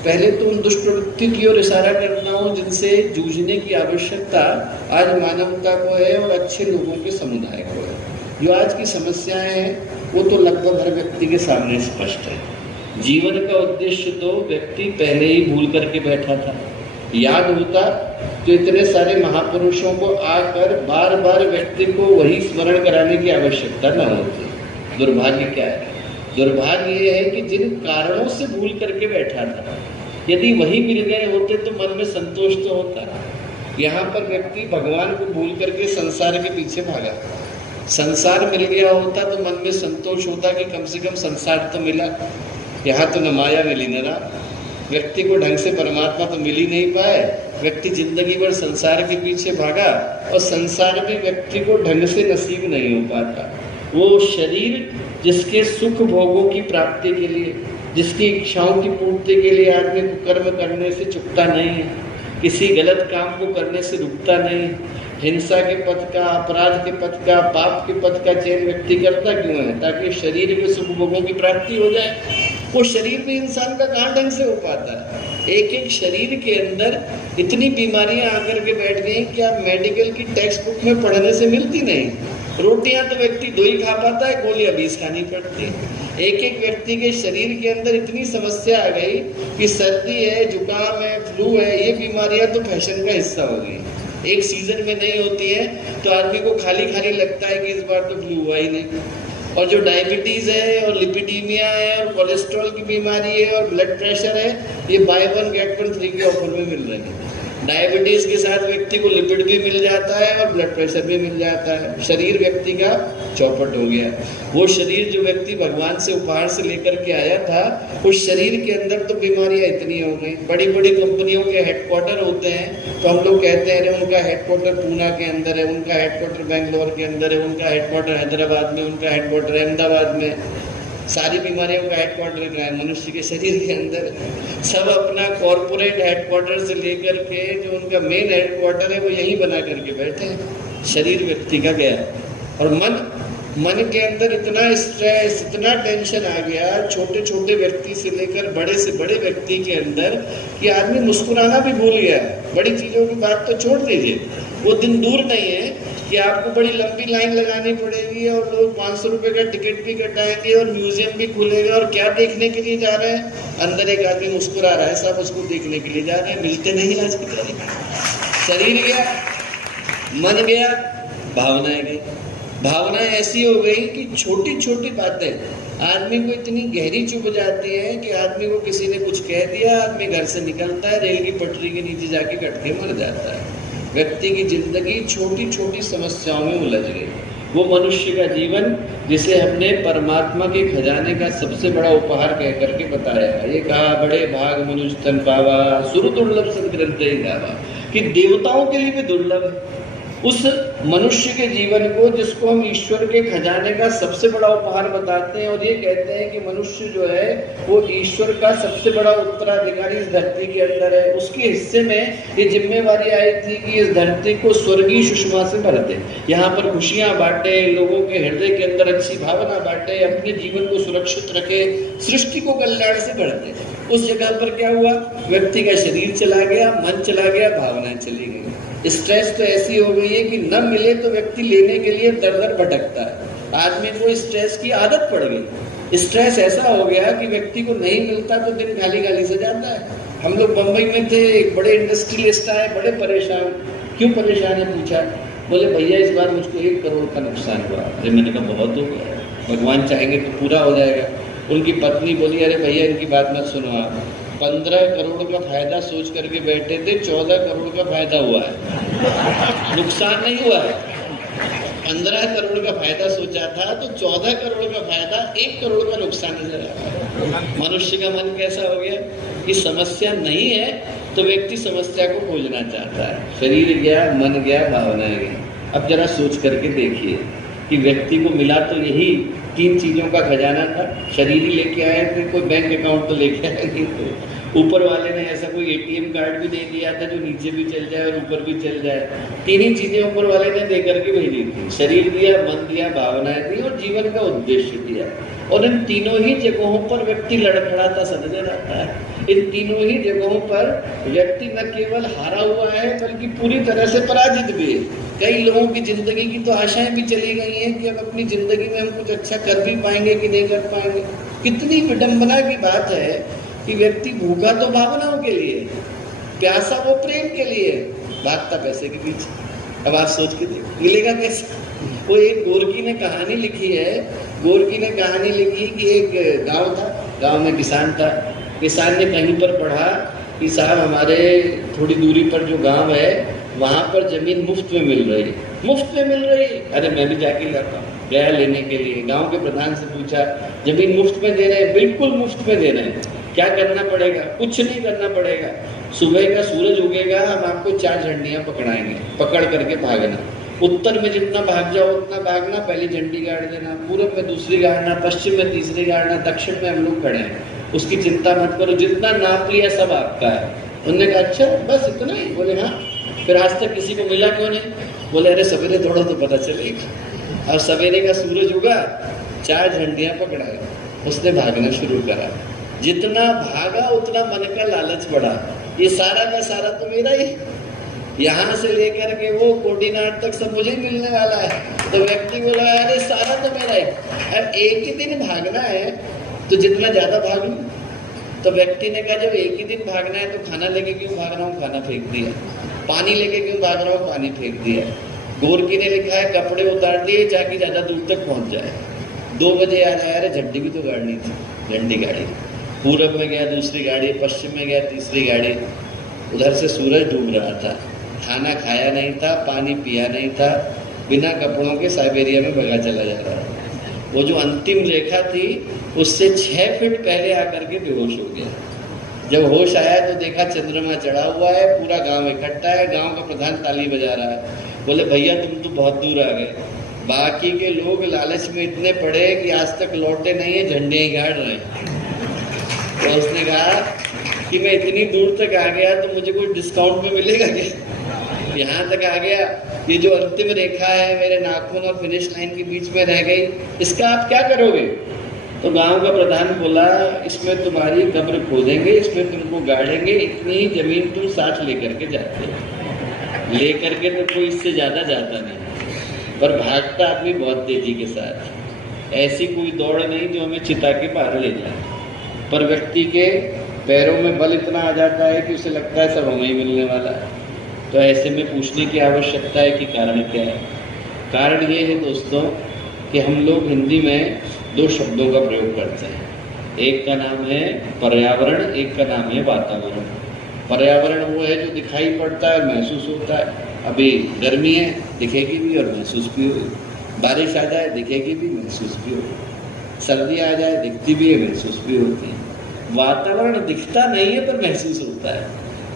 पहले तो उन दुष्ट प्रवृत्ति की ओर इशारा करना हो जिनसे जूझने की आवश्यकता आज मानवता को है और अच्छे लोगों के समुदाय को है। जो आज की समस्याएं हैं वो तो लगभग हर व्यक्ति के सामने स्पष्ट है। जीवन का उद्देश्य तो व्यक्ति पहले ही भूल करके बैठा था। याद होता तो इतने सारे महापुरुषों को आकर बार बार व्यक्ति को वही स्मरण कराने की आवश्यकता न होती। दुर्भाग्य क्या है? दुर्भाग्य ये है कि जिन कारणों से भूल करके बैठा था, यदि वही मिल गए होते तो मन में संतोष तो होता। यहाँ पर व्यक्ति भगवान को भूल करके संसार के पीछे भागा। संसार मिल गया होता तो मन में संतोष होता कि कम से कम संसार तो मिला। यहाँ तो न माया मिली न राम। व्यक्ति को ढंग से परमात्मा तो मिल ही नहीं पाए। व्यक्ति जिंदगी भर संसार के पीछे भागा और संसार में व्यक्ति को ढंग से नसीब नहीं हो पाता। वो शरीर जिसके सुख भोगों की प्राप्ति के लिए, जिसकी इच्छाओं की पूर्ति के लिए आदमी को कर्म करने से चुकता नहीं है, किसी गलत काम को करने से रुकता नहीं, हिंसा के पथ का, अपराध के पथ का, पाप के पथ का चयन व्यक्ति करता क्यों है? ताकि शरीर के सुख भोगों की प्राप्ति हो जाए। वो शरीर में इंसान का कहाँ ढंग से हो पाता है? एक एक शरीर के अंदर इतनी बीमारियां आकर के बैठ गई कि आप मेडिकल की टेक्स्ट बुक में पढ़ने से मिलती नहीं। रोटियां तो व्यक्ति 2 ही खा पाता है, गोलियां 20 खानी पड़ती है। एक एक व्यक्ति के शरीर के अंदर इतनी समस्या आ गई कि सर्दी है, जुकाम है, फ्लू है, ये बीमारियां तो फैशन का हिस्सा हो गई। एक सीजन में नहीं होती है तो आदमी को खाली खाली लगता है कि इस बार तो फ्लू हुआ ही नहीं। और जो डायबिटीज है और लिपिडीमिया है और कोलेस्ट्रॉल की बीमारी है और ब्लड प्रेशर है, ये बाय 1 गेट 1 फ्री के ऑफर में मिल रहे हैं। डायबिटीज के साथ व्यक्ति को लिपिड भी मिल जाता है और ब्लड प्रेशर भी मिल जाता है। शरीर व्यक्ति का चौपट हो गया। वो शरीर जो व्यक्ति भगवान से उपहार से लेकर के आया था, उस शरीर के अंदर तो बीमारियां इतनी हो गई। बड़ी बड़ी कंपनियों के हेडक्वार्टर होते हैं तो हम लोग कहते हैं उनका हेडक्वार्टर पूना के अंदर है, उनका हेडक्वार्टर बेंगलोर के अंदर है, उनका हेडक्वार्टर हैदराबाद में, उनका हेडक्वार्टर अहमदाबाद में। सारी बीमारियों का हेडक्वार्टर क्या है? मनुष्य के शरीर के अंदर। सब अपना कॉरपोरेट हेडक्वार्टर से लेकर के जो उनका मेन हेडक्वार्टर है वो यहीं बना करके बैठे हैं। शरीर व्यक्ति का गया और मन के अंदर इतना स्ट्रेस, इतना टेंशन आ गया छोटे छोटे व्यक्ति से लेकर बड़े से बड़े व्यक्ति के अंदर कि आदमी मुस्कुराना भी भूल गया। बड़ी चीज़ों की बात तो छोड़ दीजिए, वो दिन दूर नहीं है कि आपको बड़ी लंबी लाइन लगानी पड़ेगी और लोग 500 रुपये का टिकट भी कटाएंगे और म्यूजियम भी खुलेगा। और क्या देखने के लिए जा रहे हैं? अंदर एक आदमी मुस्कुरा रहा है, सब उसको देखने के लिए जा रहे हैं। मिलते नहीं आज की तारीख। शरीर गया, मन गया, भावनाएं गई। भावनाएं ऐसी हो गई कि छोटी छोटी बातें आदमी को इतनी गहरी चुभ जाती हैं कि आदमी को किसी ने कुछ कह दिया, आदमी घर से निकलता है, रेल की पटरी के नीचे जाके कट के मर जाता है। व्यक्ति की जिंदगी छोटी छोटी समस्याओं में उलझ गई। वो मनुष्य का जीवन जिसे हमने परमात्मा के खजाने का सबसे बड़ा उपहार कह करके बताया है। ये कहा बड़े भाग मनुष्य तन पावा, सुर दुर्लभ सत्ग्रंथ गावा, कि देवताओं के लिए भी दुर्लभ है। उस मनुष्य के जीवन को, जिसको हम ईश्वर के खजाने का सबसे बड़ा उपहार बताते हैं, और ये कहते हैं कि मनुष्य जो है वो ईश्वर का सबसे बड़ा उत्तराधिकारी इस धरती के अंदर है, उसके हिस्से में ये जिम्मेवारी आई थी कि इस धरती को स्वर्गीय सुषमा से भर दे, यहाँ पर खुशियां बांटे, लोगों के हृदय के अंदर अच्छी भावना बांटे, अपने जीवन को सुरक्षित रखे, सृष्टि को कल्याण से भर दे। उस जगह पर क्या हुआ, व्यक्ति का शरीर चला गया, मन चला गया, भावनाएं चली गई। स्ट्रेस तो ऐसी हो गई है कि न मिले तो व्यक्ति लेने के लिए दर दर भटकता है। आदमी को स्ट्रेस की आदत पड़ गई। स्ट्रेस ऐसा हो गया कि व्यक्ति को नहीं मिलता तो दिन खाली खाली से जाता है। हम लोग बंबई में थे, एक बड़े इंडस्ट्रियलिस्ट आए, बड़े परेशान। क्यों परेशान है पूछा, बोले भैया इस बार मुझको 1 करोड़ का नुकसान हुआ। अरे मैंने कहा बहुत हो गया, भगवान चाहेंगे तो पूरा हो जाएगा। उनकी पत्नी बोली अरे भैया इनकी बात मत सुनो, आप 15 करोड़ का फायदा सोच करके बैठे थे, 14 करोड़ का फायदा हुआ है, नुकसान नहीं हुआ है। 15 करोड़ का फायदा सोचा था तो 14 करोड़ का फायदा, 1 करोड़ का नुकसान नजर आ रहा है। मनुष्य का मन कैसा हो गया कि समस्या नहीं है तो व्यक्ति समस्या को खोजना चाहता है। शरीर गया, मन गया, भावनाएं गई। अब जरा सोच करके देखिए कि व्यक्ति को मिला तो यही 3 चीजों का खजाना था। शरीर ही लेके आए थे, कोई बैंक अकाउंट तो लेके आए नहीं थे। ऊपर वाले ने ऐसा कोई ATM कार्ड भी दे दिया था जो नीचे भी चल जाए और ऊपर भी चल जाए। 3 ही चीजें ऊपर वाले ने दे करके भेजी थी, शरीर दिया, मन दिया, भावनाएं दी और जीवन का उद्देश्य दिया। और इन तीनों ही जगहों पर व्यक्ति लड़खड़ाता सा नजर आता है। इन तीनों ही जगहों पर व्यक्ति न केवल हारा हुआ है बल्कि पूरी तरह से पराजित भी है। कई लोगों की जिंदगी की तो आशाएं भी चली गई हैं कि अब अपनी जिंदगी में हम कुछ अच्छा कर भी पाएंगे कि नहीं कर पाएंगे। कितनी विडंबना की बात है कि व्यक्ति भूखा तो भावनाओं के लिए, प्यासा वो प्रेम के लिए, भागता पैसे के पीछे। अब आप सोच के देखो मिलेगा कैसे। वो एक गोरकी ने कहानी लिखी है, गोरकी ने कहानी लिखी कि एक गांव था, गांव में किसान था। किसान ने कहीं पर पढ़ा कि साहब हमारे थोड़ी दूरी पर जो गांव है वहां पर जमीन मुफ्त में मिल रही, मुफ्त में मिल रही। अरे मैं भी जाके लाता हूँ, गया लेने के लिए। गांव के प्रधान से पूछा जमीन मुफ्त में दे रहे हैं? बिल्कुल मुफ्त में दे रहे हैं। क्या करना पड़ेगा? कुछ नहीं करना पड़ेगा। सुबह का सूरज उगेगा, हम आपको 4 झंडियां पकड़ाएंगे, पकड़ करके भागना। उत्तर में जितना भाग जाओ उतना भागना, पहली झंडी गाड़ देना, पूरब में दूसरी गाड़ना, पश्चिम में तीसरी गाड़ना, दक्षिण में हम लोग खड़े हैं, उसकी चिंता मत करो, जितना नाप लिया सब आपका है। उन्होंने कहा अच्छा बस इतना ही? बोले हाँ। फिर आज तक किसी को मिला क्यों नहीं? बोले अरे सवेरे दौड़ो तो पता चलेगा। अब सवेरे का सूरज उगा, 4 झंडियां पकड़ाई, उसने भागना शुरू करा। जितना भागा उतना मन का लालच बढ़ा, ये सारा का सारा तो मेरा ही, यहाँ से लेकर के वो कोटिनाट तक सब मुझे मिलने वाला है। तो व्यक्ति बोला अरे सारा तो मेरा है, अब एक ही दिन भागना है तो जितना ज्यादा भाग लूं। तो व्यक्ति ने कहा जब एक ही दिन भागना है तो खाना लेके क्यों भाग रहा हूँ? खाना फेंक दिया। पानी लेके क्यों भाग रहा हूँ? पानी फेंक दिया। गोरकी ने लिखा है कपड़े उतार दिए ताकि ज्यादा दूर तक पहुंच जाए। 2 बजे आ रहा है, अरे झंडी भी तो गाड़नी थी, झंडी गाड़ी। पूरब में गया दूसरी गाड़ी, पश्चिम में गया तीसरी गाड़ी। उधर से सूरज डूब रहा था, खाना खाया नहीं था, पानी पिया नहीं था, बिना कपड़ों के साइबेरिया में भगा चला जा रहा था। वो जो अंतिम रेखा थी उससे 6 फीट पहले आकर के बेहोश हो गया। जब होश आया तो देखा चंद्रमा चढ़ा हुआ है, पूरा गांव इकट्ठा है, गांव का प्रधान ताली बजा रहा है। बोले भैया तुम तो बहुत दूर आ गए, बाकी के लोग लालच में इतने पड़े कि आज तक लौटे नहीं है, झंडे ही गाड़ रहे हैं। तो उसने कहा कि मैं इतनी दूर तक आ गया तो मुझे कोई डिस्काउंट में मिलेगा क्या? यहाँ तक आ गया, ये जो अंतिम रेखा है मेरे नाखून और फिनिश लाइन के बीच में रह गई, इसका आप क्या करोगे? तो गांव का प्रधान बोला इसमें तुम्हारी कब्र खोदेंगे, इसमें तुमको गाड़ेंगे, इतनी जमीन तुम साथ लेकर के जाते। लेकर के तो कोई इससे ज्यादा जाता नहीं, पर भागता आदमी बहुत तेजी के साथ। ऐसी कोई दौड़ नहीं जो हमें चिता के पार ले जाए, पर व्यक्ति के पैरों में बल इतना आ जाता है कि उसे लगता है सब हमें ही मिलने वाला है। तो ऐसे में पूछने की आवश्यकता है कि कारण क्या है? कारण ये है दोस्तों कि हम लोग हिंदी में 2 शब्दों का प्रयोग करते हैं। एक का नाम है पर्यावरण, एक का नाम है वातावरण। पर्यावरण वो है जो दिखाई पड़ता है, महसूस होता है। अभी गर्मी है, दिखेगी भी और महसूस भी होगी। बारिश आ जाए, दिखेगी भी, महसूस भी होगी। सर्दी आ जाए, दिखती भी है, महसूस भी होती है। वातावरण दिखता नहीं है पर महसूस होता है।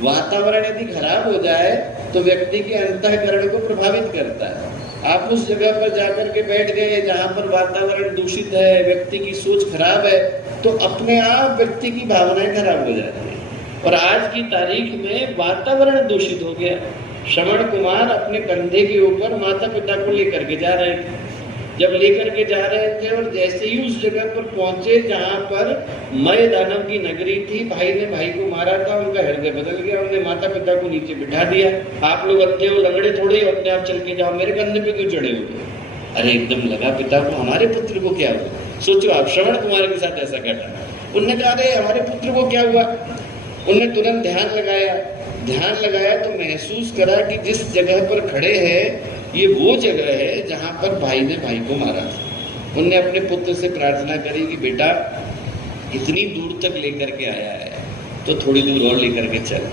वातावरण यदि खराब हो जाए तो व्यक्ति के अंतःकरण को प्रभावित करता है। आप उस जगह पर जाकर के बैठ गए जहां पर वातावरण दूषित है, व्यक्ति की सोच खराब है, तो अपने आप व्यक्ति की भावनाएं खराब हो जाती है। और आज की तारीख में वातावरण दूषित हो गया। श्रवण कुमार अपने कंधे के ऊपर माता पिता को लेकर के जा रहे थे। जब लेकर के जा रहे थे और जैसे ही उस जगह पर पहुंचे जहां पर मय दानव की नगरी थी, भाई ने भाई को मारा था, उनका हृदय बदल गया। उन्होंने माता पिता को नीचे बिठा दिया। आप लोग अंधे हो, लंगड़े थोड़े हो, अपने आप चल के जाओ, मेरे कंधे पे क्यों चढ़े हुए? अरे एकदम लगा पिता को, हमारे पुत्र को क्या हुआ? सोचो आप, श्रवण कुमार के साथ ऐसा घटा। उन्होंने कहा अरे हमारे पुत्र को क्या हुआ? उन्होंने तुरंत ध्यान लगाया तो महसूस करा कि जिस जगह पर खड़े हैं ये वो जगह है जहां पर भाई ने भाई को मारा था। उनने अपने पुत्र से प्रार्थना करी कि बेटा इतनी दूर तक लेकर के आया है तो थोड़ी दूर और लेकर के चल।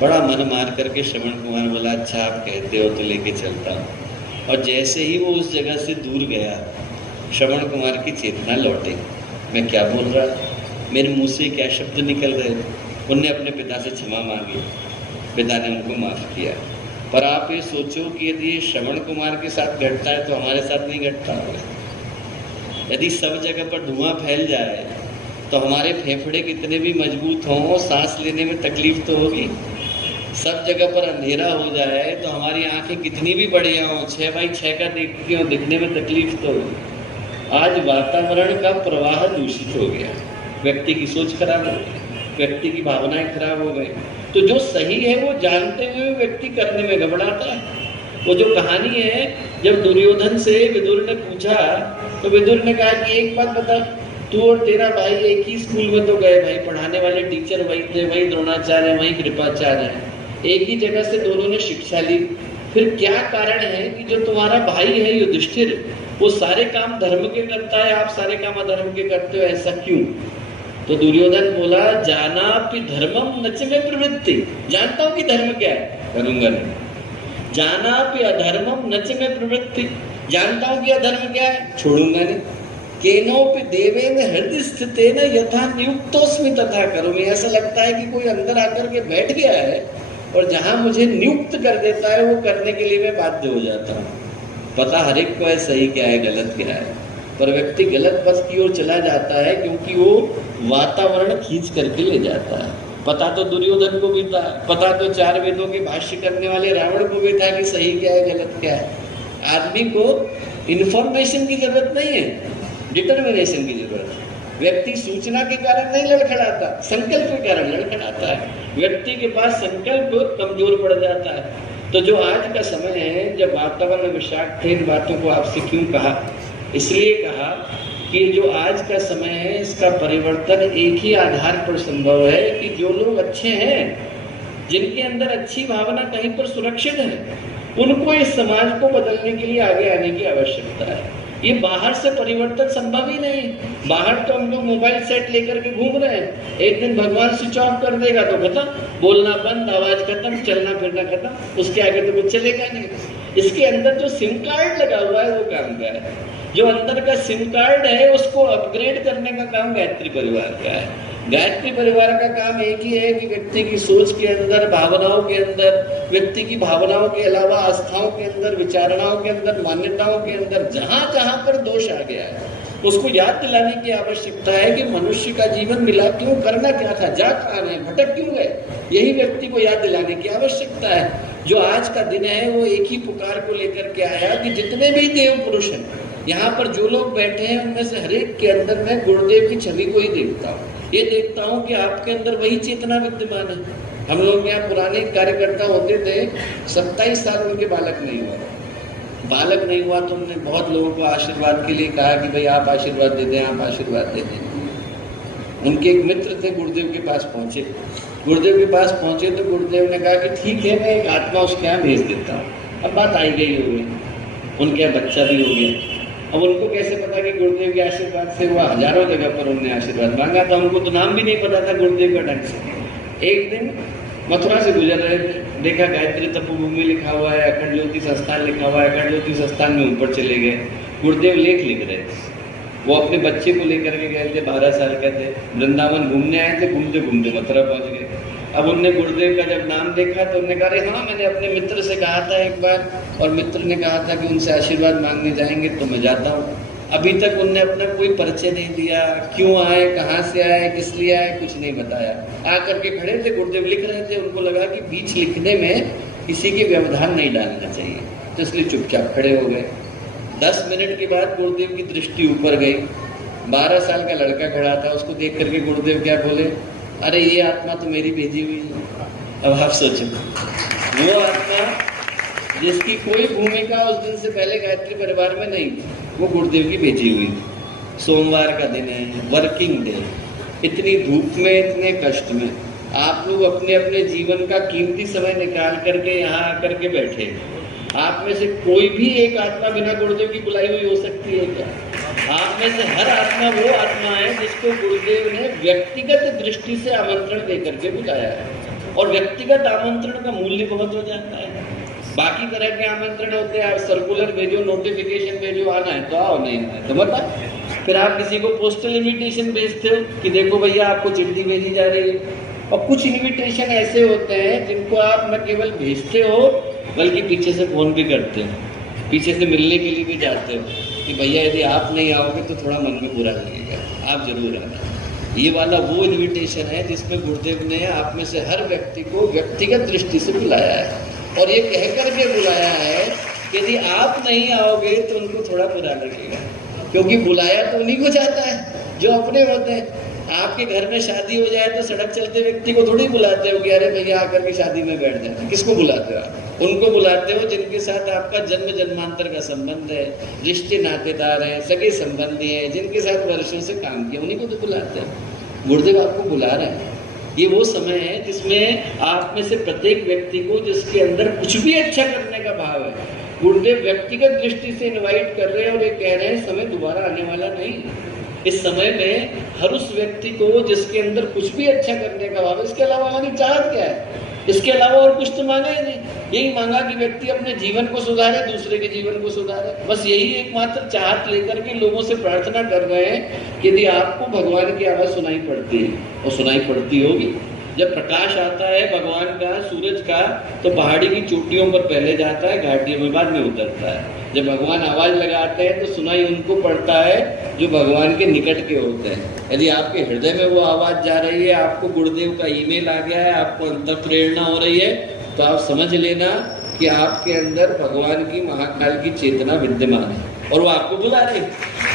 बड़ा मन मार करके श्रवण कुमार बोला अच्छा आप कहते हो तो लेके चलता हूँ। और जैसे ही वो उस जगह से दूर गया, श्रवण कुमार की चेतना लौटे। मैं क्या बोल रहा, मेरे मुंह से क्या शब्द निकल रहे। उनने अपने पिता से क्षमा मांगी, पिता ने उनको माफ किया। पर आप ये सोचो कि यदि श्रवण कुमार के साथ घटता है तो हमारे साथ नहीं घटता होगा। यदि सब जगह पर धुआं फैल जाए तो हमारे फेफड़े कितने भी मजबूत हों, सांस लेने में तकलीफ तो होगी। सब जगह पर अंधेरा हो जाए तो हमारी आंखें कितनी भी बढ़िया हों, 6x6 का देखती हों, दिखने में तकलीफ तो होगी। आज वातावरण का प्रवाह दूषित हो गया, व्यक्ति की सोच खराब हो गई, व्यक्ति की भावनाएं खराब हो गई। तो जो सही है वो जानते हुए व्यक्ति करने में घबराता है। वो जो कहानी है, जब दुर्योधन से विदुर ने पूछा तो विदुर ने कहा कि एक बात बता, तू और तेरा भाई एक ही स्कूल में तो गए, भाई पढ़ाने वाले टीचर वही थे, वही द्रोणाचार्य, वही कृपाचार्य है, एक ही जगह से दोनों ने शिक्षा ली। फिर क्या कारण है कि जो तुम्हारा भाई है युधिष्ठिर, वो सारे काम धर्म के करता है, आप सारे काम अधर्म के करते हो, ऐसा क्यों? तो दुर्योधन बोला जानापि धर्मम नच में प्रवृत्ति, जानता हूं कि धर्म क्या है, करूंगा नहीं। जानापि अधर्मम नच में प्रवृत्ति, जानता हूं कि अधर्म क्या है, छोड़ूंगा नहीं। केनोपि देवेन हृदय स्थितेन यथा नियुक्तोस्मि तथा करोमि, ऐसा लगता है कि कोई अंदर आकर के बैठ गया है और जहां मुझे नियुक्त कर देता है वो करने के लिए मैं बाध्य हो जाता हूँ। पता हर एक को है सही क्या है गलत क्या है, पर व्यक्ति गलत पथ की ओर चला जाता है क्योंकि वो वातावरण खींच करके ले जाता है। पता तो दुर्योधन को भी था, पता तो 4 वेदों के भाष्य करने वाले रावण को भी था कि सही क्या है गलत क्या है। आदमी को इन्फॉर्मेशन की जरूरत नहीं है, डिटर्मिनेशन की जरूरत है। व्यक्ति सूचना के कारण नहीं लड़खड़ाता, संकल्प के कारण लड़खड़ाता है। व्यक्ति के पास संकल्प कमजोर पड़ जाता है। तो जो आज का समय है, जब वातावरण विषाक्त थे, इन बातों को आपसे क्यों कहा? इसलिए कहा कि जो आज का समय है इसका परिवर्तन एक ही आधार पर संभव है कि जो लोग अच्छे हैं, जिनके अंदर अच्छी भावना कहीं पर सुरक्षित है, उनको इस समाज को बदलने के लिए आगे आने की आवश्यकता है। ये बाहर से परिवर्तन संभव ही नहीं। बाहर तो हम लोग मोबाइल सेट लेकर के घूम रहे हैं, एक दिन भगवान स्विच ऑफ कर देगा तो खत्म, बोलना बंद, आवाज खत्म, चलना फिरना खत्म, उसके आगे तो कुछ चलेगा नहीं। इसके अंदर जो सिम कार्ड लगा हुआ है वो काम का है। जो अंदर का सिम कार्ड है उसको अपग्रेड करने का काम गायत्री परिवार का है। गायत्री परिवार का काम एक ही है कि व्यक्ति की सोच के अंदर, भावनाओं के अंदर, व्यक्ति की भावनाओं के अलावा आस्थाओं के अंदर, विचारणाओं के अंदर, मान्यताओं के अंदर जहां जहां पर दोष आ गया है उसको याद दिलाने की आवश्यकता है कि मनुष्य का जीवन मिला क्यों, करना क्या था, जा कहां है, भटक क्यों गए, यही व्यक्ति को याद दिलाने की आवश्यकता है। जो आज का दिन है वो एक ही पुकार को लेकर के आया कि जितने भी देव पुरुष हैं, यहाँ पर जो लोग बैठे हैं, उनमें से हर एक के अंदर मैं गुरुदेव की छवि को ही देखता हूँ। ये देखता हूँ कि आपके अंदर वही चेतना विद्यमान है। हम लोग यहाँ पुराने कार्यकर्ता होते थे, 27 साल उनके बालक नहीं हुआ। बालक नहीं हुआ तो उन्होंने बहुत लोगों को आशीर्वाद के लिए कहा कि भाई आप आशीर्वाद दे दें, आप आशीर्वाद दे दें। उनके एक मित्र थे, गुरुदेव के पास पहुंचे। गुरुदेव के पास पहुंचे तो गुरुदेव ने कहा कि ठीक है, मैं एक आत्मा उसके यहाँ भेज देता हूँ। अब बात आई गई हो गई, उनके यहाँ बच्चा भी हो गया। अब उनको कैसे पता कि गुरुदेव के आशीर्वाद से हुआ? हजारों जगह पर उन्होंने आशीर्वाद मांगा था, उनको तो नाम भी नहीं पता था गुरुदेव का ढंग से। एक दिन मथुरा से गुजर रहे थे, देखा गायत्री तपोभूमि लिखा हुआ है, अखंड ज्योति संस्थान लिखा हुआ है। अखंड ज्योति संस्थान में ऊपर चले गए, गुरुदेव लेख लिख रहे थे। वो अपने बच्चे को लेकर के गए थे, 12 साल के थे, वृंदावन घूमने आए थे, घूमते घूमते मथुरा पहुंच गए। अब उनने गुरुदेव का जब नाम देखा तो उन्होंने कहा, अरे हाँ, मैंने अपने मित्र से कहा था एक बार, और मित्र ने कहा था कि उनसे आशीर्वाद मांगने जाएंगे, तो मैं जाता हूँ। अभी तक उनने अपना कोई परिचय नहीं दिया, क्यों आए, कहाँ से आए, किस लिए आए, कुछ नहीं बताया। आकर के खड़े थे, गुरुदेव लिख रहे थे, उनको लगा कि बीच लिखने में किसी के व्यवधान नहीं डालना चाहिए, तो इसलिए चुपचाप खड़े हो गए। 10 मिनट के बाद गुरुदेव की दृष्टि ऊपर गई। 12 साल का लड़का खड़ा था, उसको देख करके गुरुदेव क्या बोले, अरे ये आत्मा तो मेरी भेजी हुई है। अब आप सोचो, वो आत्मा जिसकी कोई भूमिका उस दिन से पहले गायत्री परिवार में नहीं, वो गुरुदेव की भेजी हुई। सोमवार का दिन है, वर्किंग डे, इतनी धूप में, इतने कष्ट में आप लोग अपने अपने जीवन का कीमती समय निकाल करके यहाँ आकर के बैठे। आप में से कोई भी एक आत्मा बिना गुरुदेव की बुलाई हुई हो सकती है क्या? आप में से हर आत्मा वो आत्मा है जिसको गुरुदेव ने व्यक्तिगत दृष्टि से आमंत्रण देकर के बुलाया है, और व्यक्तिगत आमंत्रण का मूल्य बहुत हो जाता है। बाकी तरह के आमंत्रण होते हैं, आप सर्कुलर भेजो, नोटिफिकेशन भेजो, आना है तो आओ, नहीं आना है तो मत आओ। फिर आप किसी को पोस्टल इन्विटेशन भेजते हो कि देखो भैया आपको चिट्ठी भेजी जा रही है, और कुछ इन्विटेशन ऐसे होते हैं जिनको आप न केवल भेजते हो बल्कि पीछे से फोन भी करते हो, पीछे से मिलने के लिए भी जाते हो कि भैया यदि आप नहीं आओगे तो थोड़ा मन में बुरा लगेगा, आप जरूर आना। ये वाला वो इन्विटेशन है जिसमें गुरुदेव ने आप में से हर व्यक्ति को व्यक्तिगत दृष्टि से बुलाया है, और ये कह करके बुलाया है कि यदि आप नहीं आओगे तो उनको थोड़ा बुरा लगेगा, क्योंकि बुलाया तो उन्हीं को जाता है जो अपने होते हैं। आपके घर में शादी हो जाए तो सड़क चलते व्यक्ति को थोड़ी बुलाते हो कि अरे भैया आकर के शादी में बैठ जाए। किसको बुलाते हो आप? उनको बुलाते हो जिनके साथ आपका जन्म जन्मांतर का संबंध है, रिश्ते नातेदार हैं, सगे संबंधी हैं, जिनके साथ वर्षों से काम किया, उन्हीं को तो बुलाते हैं। गुरुदेव आपको बुला रहे हैं। ये वो समय है जिसमें आप में से प्रत्येक व्यक्ति को जिसके अंदर कुछ भी अच्छा करने का भाव है, गुरुदेव व्यक्तिगत दृष्टि से इनवाइट कर रहे हैं और ये कह रहे हैं समय दोबारा आने वाला नहीं। इस समय में हर उस व्यक्ति को जिसके अंदर कुछ भी अच्छा करने का भाव है, इसके अलावा हमारी चाहत क्या है? इसके अलावा और कुछ तो मांगा ही नहीं। यही मांगा कि व्यक्ति अपने जीवन को सुधारे, दूसरे के जीवन को सुधारे, बस यही एकमात्र चाहत लेकर के लोगों से प्रार्थना कर रहे हैं कि यदि आपको भगवान की आवाज सुनाई पड़ती है, और सुनाई पड़ती होगी, जब प्रकाश आता है भगवान का, सूरज का, तो पहाड़ी की चोटियों पर पहले जाता है, घाटियों में बाद में उतरता है। जब भगवान आवाज लगाते हैं तो सुनाई उनको पड़ता है जो भगवान के निकट के होते हैं। यदि आपके हृदय में वो आवाज जा रही है, आपको गुरुदेव का ईमेल आ गया है, आपको अंतर प्रेरणा हो रही है, तो आप समझ लेना कि आपके अंदर भगवान की महाकाल की चेतना विद्यमान है, और वो आपको बुला रही है,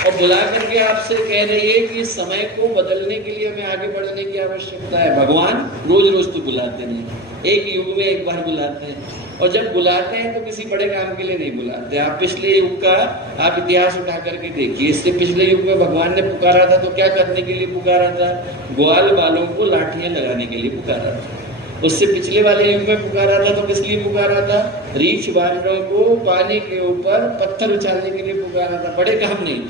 और बुला करके आपसे कह रही है कि इस समय को बदलने के लिए हमें आगे बढ़ने की आवश्यकता है। भगवान रोज रोज तो बुलाते नहीं, एक युग में एक बार बुलाते हैं, और जब बुलाते हैं तो किसी बड़े काम के लिए नहीं बुलाते। आप पिछले युग का आप इतिहास उठा करके देखिए, इससे पिछले युग में भगवान ने पुकारा था तो क्या करने के लिए पुकारा था? ग्वाल बालों को लाठियां लगाने के लिए पुकारा था। उससे पिछले वाले युग में पुकारा था तो किस लिए पुकारा था? रीछ बांधों को पानी के ऊपर पत्थर उछालने के लिए पुकारा था। बड़े काम नहीं,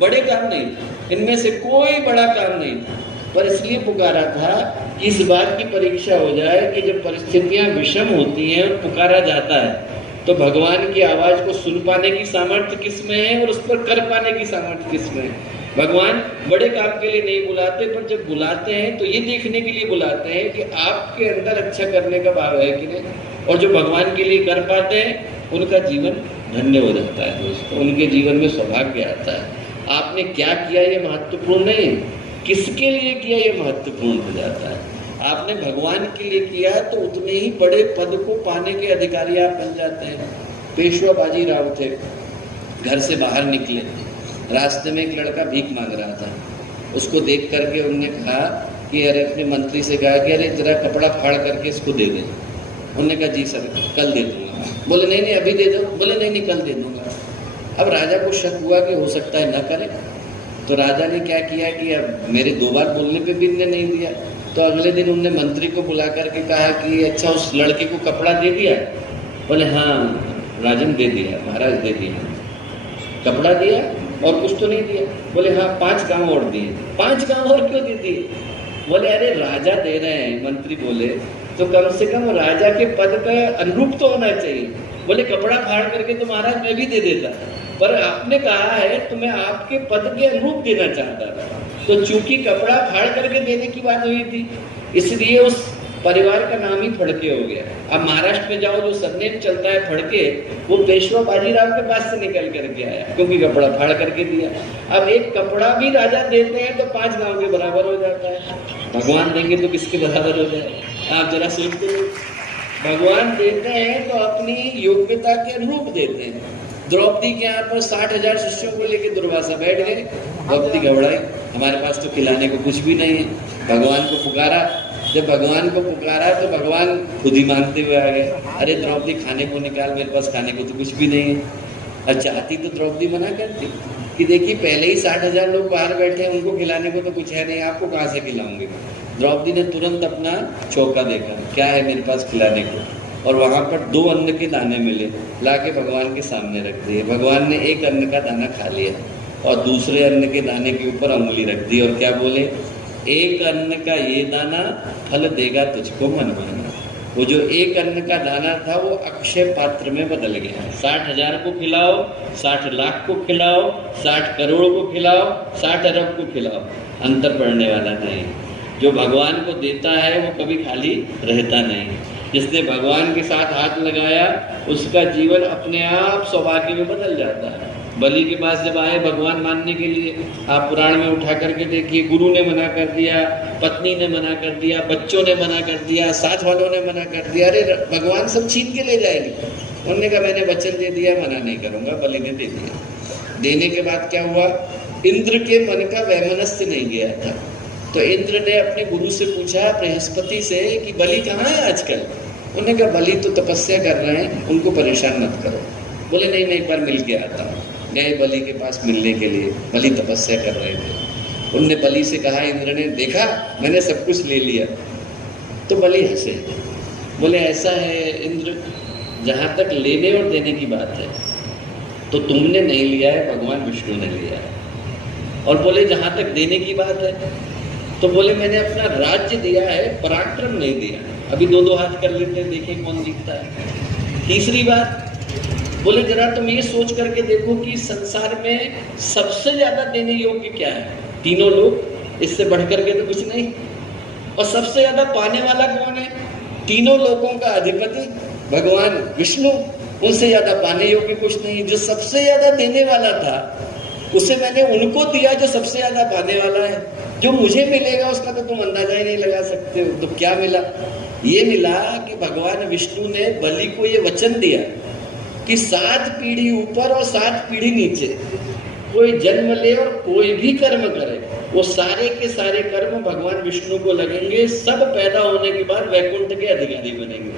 बड़े काम नहीं, इनमें से कोई बड़ा काम नहीं, पर इसलिए पुकारा था कि इस बात की परीक्षा हो जाए कि जब परिस्थितियां विषम होती हैं और पुकारा जाता है तो भगवान की आवाज को सुन पाने की सामर्थ्य किसमें है और उस पर कर पाने की सामर्थ्य किसमें है। भगवान बड़े काम के लिए नहीं बुलाते, पर जब बुलाते हैं तो ये देखने के लिए बुलाते हैं कि आपके अंदर अच्छा करने का भाव है कि नहीं, और जो भगवान के लिए कर पाते हैं उनका जीवन धन्य हो जाता है दोस्तों, उनके जीवन में सौभाग्य आता है। आपने क्या किया ये महत्वपूर्ण नहीं, किसके लिए किया ये महत्वपूर्ण हो जाता है। आपने भगवान के लिए किया तो उतने ही बड़े पद को पाने के अधिकारी आप बन जाते हैं। पेशवा बाजीराव थे, घर से बाहर निकले, रास्ते में एक लड़का भीख मांग रहा था। उसको देख करके उन्होंने कहा कि अरे अपने मंत्री से कहा कि अरे जरा कपड़ा फाड़ करके इसको दे दे। उन्होंने कहा जी सर कल दे दूंगा। बोले नहीं नहीं अभी दे दो। बोले नहीं नहीं कल दे दूंगा। अब राजा को शक हुआ कि हो सकता है न करे, तो राजा ने क्या किया कि अब मेरे 2 बार बोलने पे भी इन्हें नहीं दिया, तो अगले दिन उन्होंने मंत्री को बुला करके कहा कि अच्छा उस लड़के को कपड़ा दे दिया? बोले हाँ राजन दे दिया, महाराज दे दिया। कपड़ा दिया और कुछ तो नहीं दिया? बोले हाँ 5 गांव और दिए। 5 गांव और क्यों दे दिए? बोले अरे राजा दे रहे हैं। मंत्री बोले तो कम से कम राजा के पद का अनुरूप तो होना चाहिए। बोले कपड़ा फाड़ करके तो महाराज मैं भी दे देता, पर आपने कहा है तो मैं आपके पद के अनुरूप देना चाहता था। तो चूंकि कपड़ा फाड़ करके देने की बात हुई थी, इसलिए उस परिवार का नाम ही फड़के हो गया। अब महाराष्ट्र में जाओ, जो सरनेम चलता है फड़के, वो पेशवा बाजीराव के पास से निकल करके आया, क्योंकि कपड़ा फाड़ करके दिया। अब एक कपड़ा भी राजा देते हैं तो 5 गांव के बराबर हो जाता है, भगवान देंगे तो किसके बराबर हो जाए? आप जरा सोचते हो। भगवान देते हैं तो अपनी योग्यता के अनुरूप देते हैं। द्रौपदी के यहाँ पर 60,000 शिष्यों को लेकर दुर्वासा बैठ गए। द्रौपदी घबराई, हमारे पास तो खिलाने को कुछ भी नहीं है। भगवान को पुकारा, जब भगवान को पुकारा तो भगवान खुद ही मानते हुए आ गए, अरे द्रौपदी खाने को निकाल, मेरे पास खाने को तो कुछ भी नहीं है। अच्छा, आती तो द्रौपदी मना करती कि देखिए पहले ही 60,000 लोग बाहर बैठे हैं, उनको खिलाने को तो कुछ है नहीं, आपको कहाँ से खिलाऊंगे। द्रौपदी ने तुरंत अपना चौका देखा, क्या है मेरे पास खिलाने को, और वहाँ पर 2 अन्न के दाने मिले, लाके भगवान के सामने रख दिए। भगवान ने एक अन्न का दाना खा लिया और दूसरे अन्न के दाने के ऊपर अंगुली रख दी और क्या बोले, एक अन्न का ये दाना फल देगा तुझको मनमाना। वो जो एक अन्न का दाना था वो अक्षय पात्र में बदल गया। 60,000 को खिलाओ, 60 लाख को खिलाओ, 60 करोड़ को खिलाओ, 60 अरब को खिलाओ, अंतर पड़ने वाला नहीं। जो भगवान को देता है वो कभी खाली रहता नहीं। जिसने भगवान के साथ हाथ लगाया उसका जीवन अपने आप सौभाग्य में बदल जाता है। बलि के पास जब आए भगवान मानने के लिए, आप पुराण में उठा करके देखिए, गुरु ने मना कर दिया, पत्नी ने मना कर दिया, बच्चों ने मना कर दिया, साथ वालों ने मना कर दिया, अरे भगवान सब छीन के ले जाएंगे। उन्होंने कहा मैंने वचन दे दिया, मना नहीं करूंगा। बलि ने दे दिया। देने के बाद क्या हुआ, इंद्र के मन का वैमनस्य नहीं गया था, तो इंद्र ने अपने गुरु से पूछा, बृहस्पति से, कि बलि कहाँ है आजकल। उन्होंने कहा बलि तो तपस्या कर रहे हैं, उनको परेशान मत करो। बोले नहीं मैं एक बार मिल के आता हूँ। गए बलि के पास मिलने के लिए, बलि तपस्या कर रहे थे। उनने बलि से कहा, इंद्र ने देखा मैंने सब कुछ ले लिया। तो बलि हंसे, बोले ऐसा है इंद्र, जहाँ तक लेने और देने की बात है तो तुमने नहीं लिया है, भगवान विष्णु ने लिया है। और बोले जहाँ तक देने की बात है तो बोले मैंने अपना राज्य दिया है, पराक्रम नहीं दिया। अभी 2-2 हाथ कर लेते हैं, देखें कौन जीतता है। तीसरी बात बोले जरा तुम ये सोच करके देखो कि संसार में सबसे ज्यादा देने योग्य क्या है। तीनों लोग, इससे बढ़कर के तो कुछ नहीं। और सबसे ज्यादा पाने वाला कौन है? तीनों लोगों का अधिपति भगवान विष्णु, उनसे ज्यादा पाने योग्य कुछ नहीं। जो सबसे ज्यादा देने वाला था उसे मैंने उनको दिया जो सबसे ज्यादा पाने वाला है। जो मुझे मिलेगा उसका तो तुम अंदाजा ही नहीं लगा सकते हो। तो क्या मिला? ये मिला कि भगवान विष्णु ने बलि को ये वचन दिया कि 7 पीढ़ी ऊपर और 7 पीढ़ी नीचे कोई जन्म ले और कोई भी कर्म करे, वो सारे के सारे कर्म भगवान विष्णु को लगेंगे। सब पैदा होने के बाद वैकुंठ के अधिकारी बनेंगे।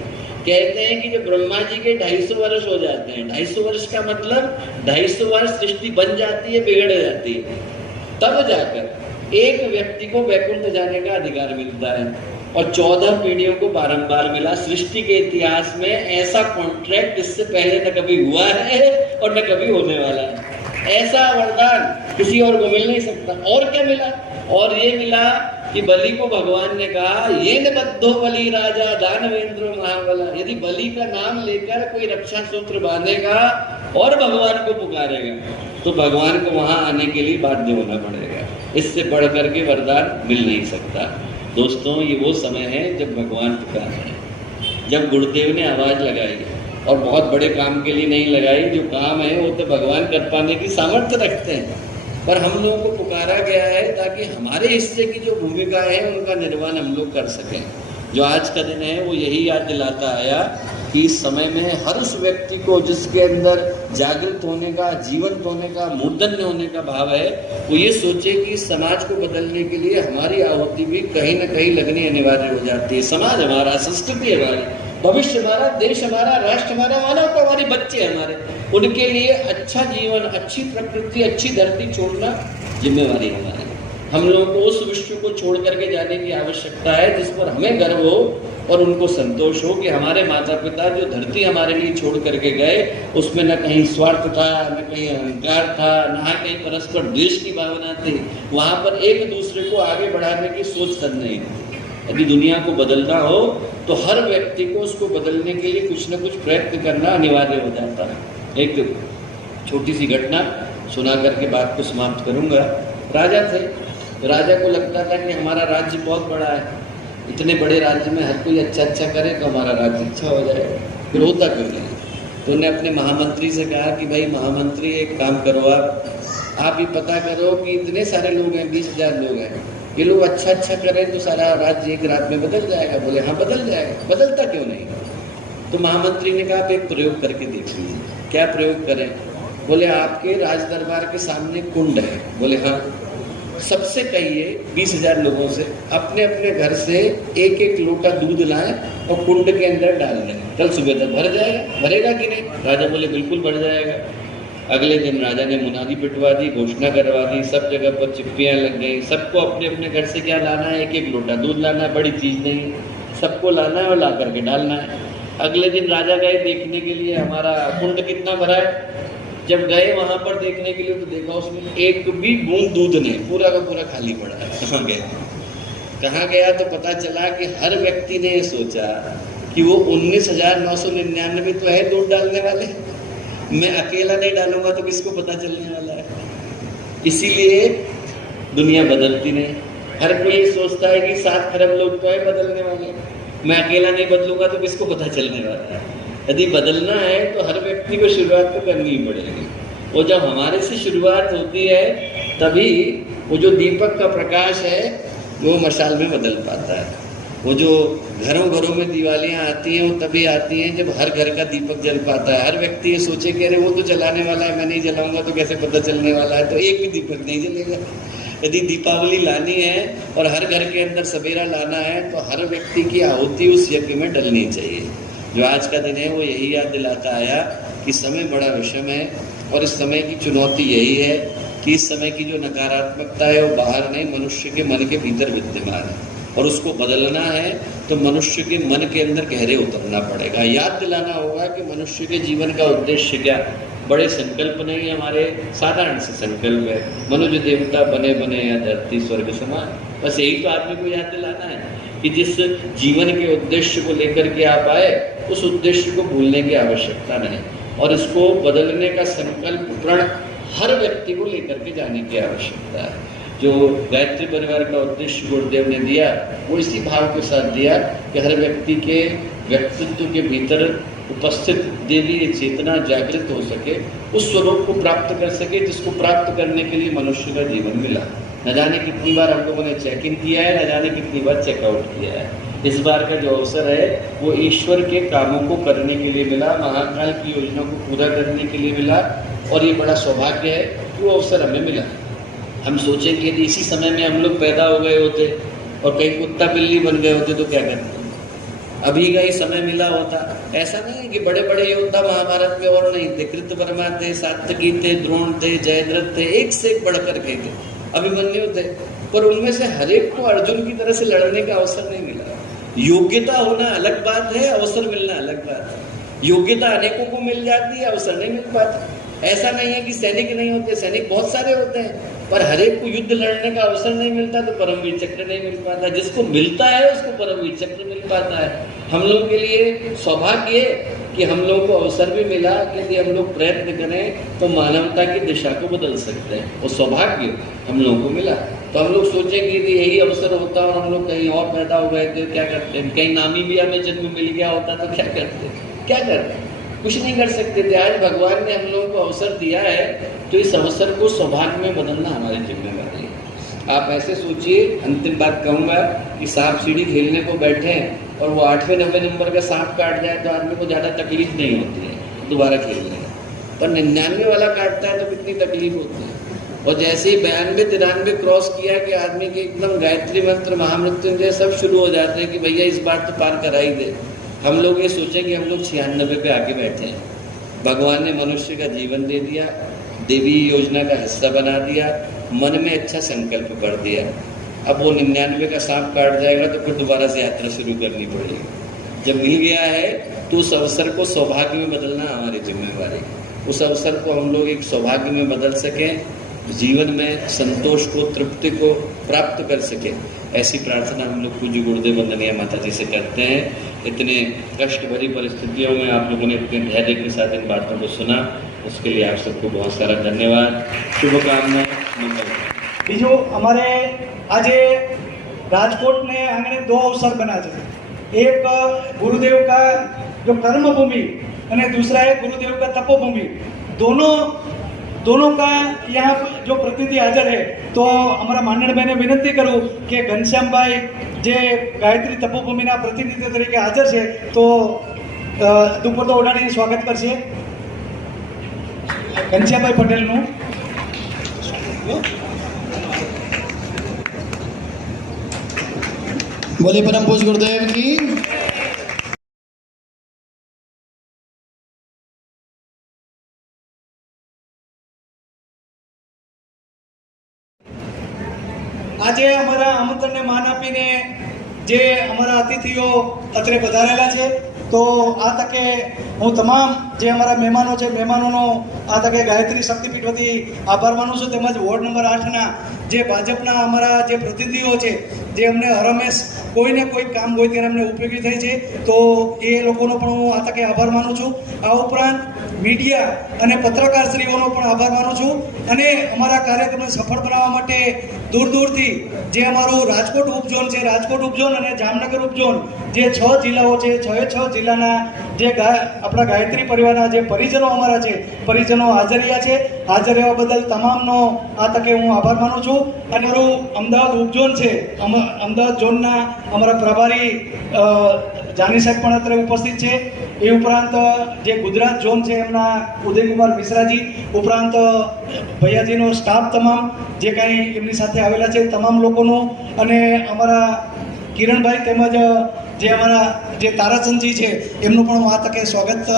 कहते हैं कि जब ब्रह्मा जी के 250 वर्ष हो जाते हैं, 250 वर्ष का मतलब 250 वर्ष सृष्टि बन जाती है, बिगड़ जाती है, तब जाकर एक व्यक्ति को वैकुंठ जाने का अधिकार मिलता है। और 14 पीढ़ियों को बारंबार मिला। सृष्टि के इतिहास में ऐसा कॉन्ट्रैक्ट इससे पहले न कभी हुआ है और न कभी होने वाला है। ऐसा वरदान किसी और को मिल नहीं सकता। और क्या मिला? और ये मिला कि बलि को भगवान ने कहा, ये न बद्धो बलि राजा दानवेंद्र महाबला। यदि बलि का नाम लेकर कोई रक्षा सूत्र बांधेगा और भगवान को पुकारेगा तो भगवान को वहां आने के लिए बाध्य होना पड़ेगा। इससे बढ़ करके वरदान मिल नहीं सकता। दोस्तों, ये वो समय है जब भगवान पुकार रहे हैं। जब गुरुदेव ने आवाज लगाई, और बहुत बड़े काम के लिए नहीं लगाई, जो काम है वो तो भगवान कर पाने की सामर्थ्य रखते हैं, पर हम लोगों को पुकारा गया है ताकि हमारे हिस्से की जो भूमिका है उनका निर्वहन हम लोग कर सकें। जो आज का दिन है वो यही याद दिलाता आया कि इस समय में हर उस व्यक्ति को जिसके अंदर जागृत होने का, जीवंत होने का, मूर्धन्य होने का भाव है, वो ये सोचे कि समाज को बदलने के लिए हमारी आहुति भी कहीं ना कहीं लगनी अनिवार्य हो जाती है। समाज हमारा, संस्कृति हमारी, भविष्य हमारा, देश हमारा, राष्ट्र हमारा, मानव को हमारे बच्चे हमारे, उनके लिए अच्छा जीवन, अच्छी प्रकृति, अच्छी धरती छोड़ना जिम्मेवारी हमारी। हम लोगों को उस विश्व को छोड़ करके जाने की आवश्यकता है जिस पर हमें गर्व हो और उनको संतोष हो कि हमारे माता पिता जो धरती हमारे लिए छोड़ करके गए उसमें न कहीं स्वार्थ था, न कहीं अहंकार था, न कहीं परस्पर द्वेष की भावना थी। वहाँ पर एक दूसरे को आगे बढ़ाने की सोच कर नहीं थी। यदि दुनिया को बदलना हो तो हर व्यक्ति को उसको बदलने के लिए कुछ न कुछ प्रयत्न करना अनिवार्य हो जाता है। एक छोटी सी घटना सुना करके बात को समाप्त करूंगा। राजा थे, राजा को लगता था कि हमारा राज्य बहुत बड़ा है, इतने बड़े राज्य में हर कोई अच्छा अच्छा करे तो हमारा राज्य अच्छा हो जाएगा, फिर होता क्यों नहीं? तो उन्होंने अपने महामंत्री से कहा कि भाई महामंत्री एक काम करो, आप ये पता करो कि इतने सारे लोग हैं, 20,000 लोग हैं, ये लोग अच्छा अच्छा करें तो सारा राज्य एक रात में बदल जाएगा। बोले हाँ बदल जाएगा, बदलता क्यों नहीं? तो महामंत्री ने कहा आप एक प्रयोग करके देख लीजिए। क्या प्रयोग करें? बोले आपके राज दरबार के सामने कुंड है। बोले हाँ। सबसे कहिए 20,000 लोगों से अपने अपने घर से एक एक लोटा दूध लाएं और कुंड के अंदर डाल दें, कल सुबह तक भर जाएगा। भरेगा कि नहीं? राजा बोले बिल्कुल भर जाएगा। अगले दिन राजा ने मुनादी पिटवा दी, घोषणा करवा दी, सब जगह पर चिप्पियाँ लग गई। सबको अपने अपने घर से क्या लाना है? एक एक लोटा दूध लाना है, बड़ी चीज़ नहीं है, सबको लाना है और ला करके डालना है। अगले दिन राजा गए देखने के लिए हमारा कुंड कितना भरा है। जब गए वहां पर देखने के लिए तो देखा उसमें एक भी बूंद दूध नहीं, पूरा का पूरा खाली पड़ा है। कहाँ गया तो पता चला कि हर व्यक्ति ने ये सोचा कि वो 19,999 तो है दूध डालने वाले, मैं अकेला नहीं डालूंगा तो किसको पता चलने वाला है। इसीलिए दुनिया बदलती नहीं। हर कोई ये सोचता है कि 7 खरब लोग तो है बदलने वाले, मैं अकेला नहीं बदलूंगा तो किसको पता चलने वाला है। यदि बदलना है तो हर व्यक्ति को शुरुआत तो करनी ही पड़ेगी। और जब हमारे से शुरुआत होती है तभी वो जो दीपक का प्रकाश है वो मशाल में बदल पाता है। वो जो घरों घरों में दिवालियाँ आती हैं वो तभी आती हैं जब हर घर का दीपक जल पाता है। हर व्यक्ति ये सोचे कि अरे वो तो जलाने वाला है, मैं नहीं जलाऊंगा तो कैसे पता चलने वाला है, तो एक भी दीपक नहीं जलेगा। यदि दीपावली लानी है और हर घर के अंदर सवेरा लाना है तो हर व्यक्ति की आहुति उस यज्ञ में डलनी चाहिए। जो आज का दिन है वो यही याद दिलाता आया कि समय बड़ा विषम है और इस समय की चुनौती यही है कि इस समय की जो नकारात्मकता है वो बाहर नहीं, मनुष्य के मन के भीतर विद्यमान है और उसको बदलना है तो मनुष्य के मन के अंदर गहरे उतरना पड़ेगा। याद दिलाना होगा कि मनुष्य के जीवन का उद्देश्य क्या। बड़े संकल्प नहीं, हमारे साधारण से संकल्प है, मनुष्य देवता बने बने या धरती स्वर्ग समान। बस यही तो आदमी को याद दिलाना है कि जिस जीवन के उद्देश्य को लेकर के आप आए उस उद्देश्य को भूलने की आवश्यकता नहीं और इसको बदलने का संकल्प प्रण हर व्यक्ति को लेकर के जाने की आवश्यकता है। जो गायत्री परिवार का उद्देश्य गुरुदेव ने दिया वो इसी भाव के साथ दिया कि हर व्यक्ति के व्यक्तित्व के भीतर उपस्थित देवी चेतना जागृत हो सके, उस स्वरूप को प्राप्त कर सके जिसको प्राप्त करने के लिए मनुष्य का जीवन मिला। न जाने कितनी बार हम लोगों ने चेक इन किया है, न जाने कितनी बार चेकआउट किया है। इस बार का जो अवसर है वो ईश्वर के कामों को करने के लिए मिला, महाकाल की योजना को पूरा करने के लिए मिला और ये बड़ा सौभाग्य है कि वो अवसर हमें मिला। हम सोचें कि यदि इसी समय में हम लोग पैदा हो गए होते और कहीं कुत्ता बिल्ली बन गए होते तो क्या करते? अभी का ही समय मिला होता। ऐसा नहीं है कि बड़े बड़े योद्धा महाभारत में और नहीं थे, कृतवर्मा थे, सात्यकी थे, द्रोण थे, जयद्रथ थे, एक से एक बढ़कर के थे, अभिमन्यु थे, पर उनमें से हर एक को अर्जुन की तरह से लड़ने का अवसर नहीं मिला। योग्यता होना अलग बात है, अवसर मिलना अलग बात है। योग्यता अनेकों को मिल जाती है, अवसर नहीं मिल पाता। ऐसा नहीं है कि सैनिक नहीं होते, सैनिक बहुत सारे होते हैं, पर हर एक को युद्ध लड़ने का अवसर नहीं मिलता तो परमवीर चक्र नहीं मिल पाता। जिसको मिलता है उसको परमवीर चक्र मिल पाता है। हम लोग के लिए सौभाग्य है कि हम लोग को अवसर भी मिला। यदि हम लोग प्रयत्न करें तो मानवता की दिशा को बदल सकते हैं, वो सौभाग्य हम लोगों को मिला। तो हम लोग सोचें कि यदि यही अवसर होता और हम लोग कहीं और पैदा हो गए थे क्या करते हैं, कहीं नामीबिया में जन्म मिल गया होता तो क्या करते? क्या करते? कुछ नहीं कर सकते थे। आज भगवान ने हम लोगों को अवसर दिया है तो इस अवसर को सौभाग्य में बदलना हमारी जिम्मेदारी है। आप ऐसे सोचिए, अंतिम बात कहूँगा कि सांप सीढ़ी खेलने को बैठे हैं और वो 8वें 9वें नंबर का सांप काट जाए तो आदमी को ज़्यादा तकलीफ नहीं होती है दोबारा खेलने का, पर 99 वाला काटता है तो कितनी तकलीफ होती है। और जैसे ही 92 93 क्रॉस किया कि आदमी के एकदम गायत्री मंत्र महामृत्युंजय सब शुरू हो जाते हैं कि भैया इस बार तो पार करा ही दे। हम लोग ये सोचें कि हम लोग 96 पे आके बैठे हैं। भगवान ने मनुष्य का जीवन दे दिया, देवी योजना का हिस्सा बना दिया, मन में अच्छा संकल्प कर दिया। अब वो 99 का सांप काट जाएगा तो फिर दोबारा से यात्रा शुरू करनी पड़ेगी। जब मिल गया है तो उस अवसर को सौभाग्य में बदलना हमारी जिम्मेवारी। उस अवसर को हम लोग एक सौभाग्य में बदल सकें, जीवन में संतोष को, तृप्ति को प्राप्त कर सके, ऐसी प्रार्थना हम लोग पूज्य गुरुदेव वंदनीय माता जी से करते हैं। इतने कष्ट भरी परिस्थितियों में आप लोगों ने इतने धैर्य के साथ इन बातों को सुना, उसके लिए आप सबको बहुत सारा धन्यवाद, शुभकामनाएं, मंगल। बीजू अमारे आज राजकोट ने आंगणे दो अवसर बना है। एक गुरुदेव का जो कर्म भूमि और दूसरा है गुरुदेव का तपोभूमि। दोनों का यहाँ जो प्रतिनिधि हाजिर है, तो हमारा माननीय भाई ने विनंती करूँ कि घनश्याम भाई जे गायत्री तपोभूमि प्रतिनिधि तरीके हाजिर है, तो दुपट्टो ओढ़ाड़ी स्वागत करशे घनश्याम भाई पटेल नु। बोले परम पूज्य गुरुदेव की। આજે અમારા આમંત્રણને માન આપીને જે અમારા અતિથિઓ અત્રે પધારેલા છે, તો આ તકે હું તમામ જે અમારા મહેમાનો છે, મહેમાનોનો આ તકે ગાયત્રી શક્તિપીઠ વતી આભાર માનું છું। તેમજ વોર્ડ નંબર 8ના જે ભાજપના અમારા જે પ્રતિનિધિઓ છે, જે અમને હરમેશ કોઈને કોઈ કામ હોય ત્યારે અમને ઉપયોગી થાય છે, તો એ લોકોનો પણ હું આ તકે આભાર માનું છું। આ ઉપરાંત મીડિયા અને પત્રકારશ્રીઓનો પણ આભાર માનું છું। અને અમારા કાર્યક્રમને સફળ બનાવવા માટે દૂર દૂરથી જે અમારું રાજકોટ ઉપઝોન છે, રાજકોટ ઉપઝોન અને જામનગર ઉપઝોન જે 6 જિલ્લાઓ છે, 6 જિલ્લાના જે આપણા ગાયત્રી પરિવારના જે પરિજનો અમારા છે, પરિજનો હાજર રહ્યા છે। હાજર રહેવા બદલ તમામનો આ તકે હું આભાર માનું છું। અને મારું અમદાવાદ ઉપઝોન છે, અમદાવાદ ઝોનના અમારા પ્રભારી જાની સાહેબ પણ અત્યારે ઉપસ્થિત છે। એ ઉપરાંત જે ગુજરાત ઝોન છે એમના ઉદયકુમાર મિશ્રાજી, ઉપરાંત ભૈયાજીનો સ્ટાફ તમામ જે કાંઈ એમની સાથે આવેલા છે તમામ લોકોનો, અને અમારા કિરણભાઈ તેમજ જે અમારા જે તારાચંદજી છે એમનું પણ હું આ તકે સ્વાગત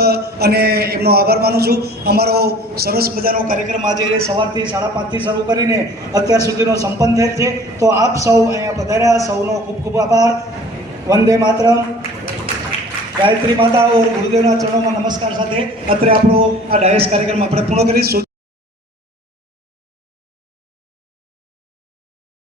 અને એમનો આભાર માનું છું। અમારો સરસ મજાનો કાર્યક્રમ આજે સવારથી 5:30થી શરૂ કરીને અત્યાર સુધીનો સંપન્ન થયેલ છે। તો આપ સૌ અહીંયા પધાર્યા, સૌનો ખૂબ ખૂબ આભાર। વંદે માતરમ। ગાયત્રી માતા ઓર ગુરુદેવના ચરણોમાં નમસ્કાર સાથે અત્રે આપણો આ ડાયસ કાર્યક્રમ આપણે પૂર્ણ કરીશું।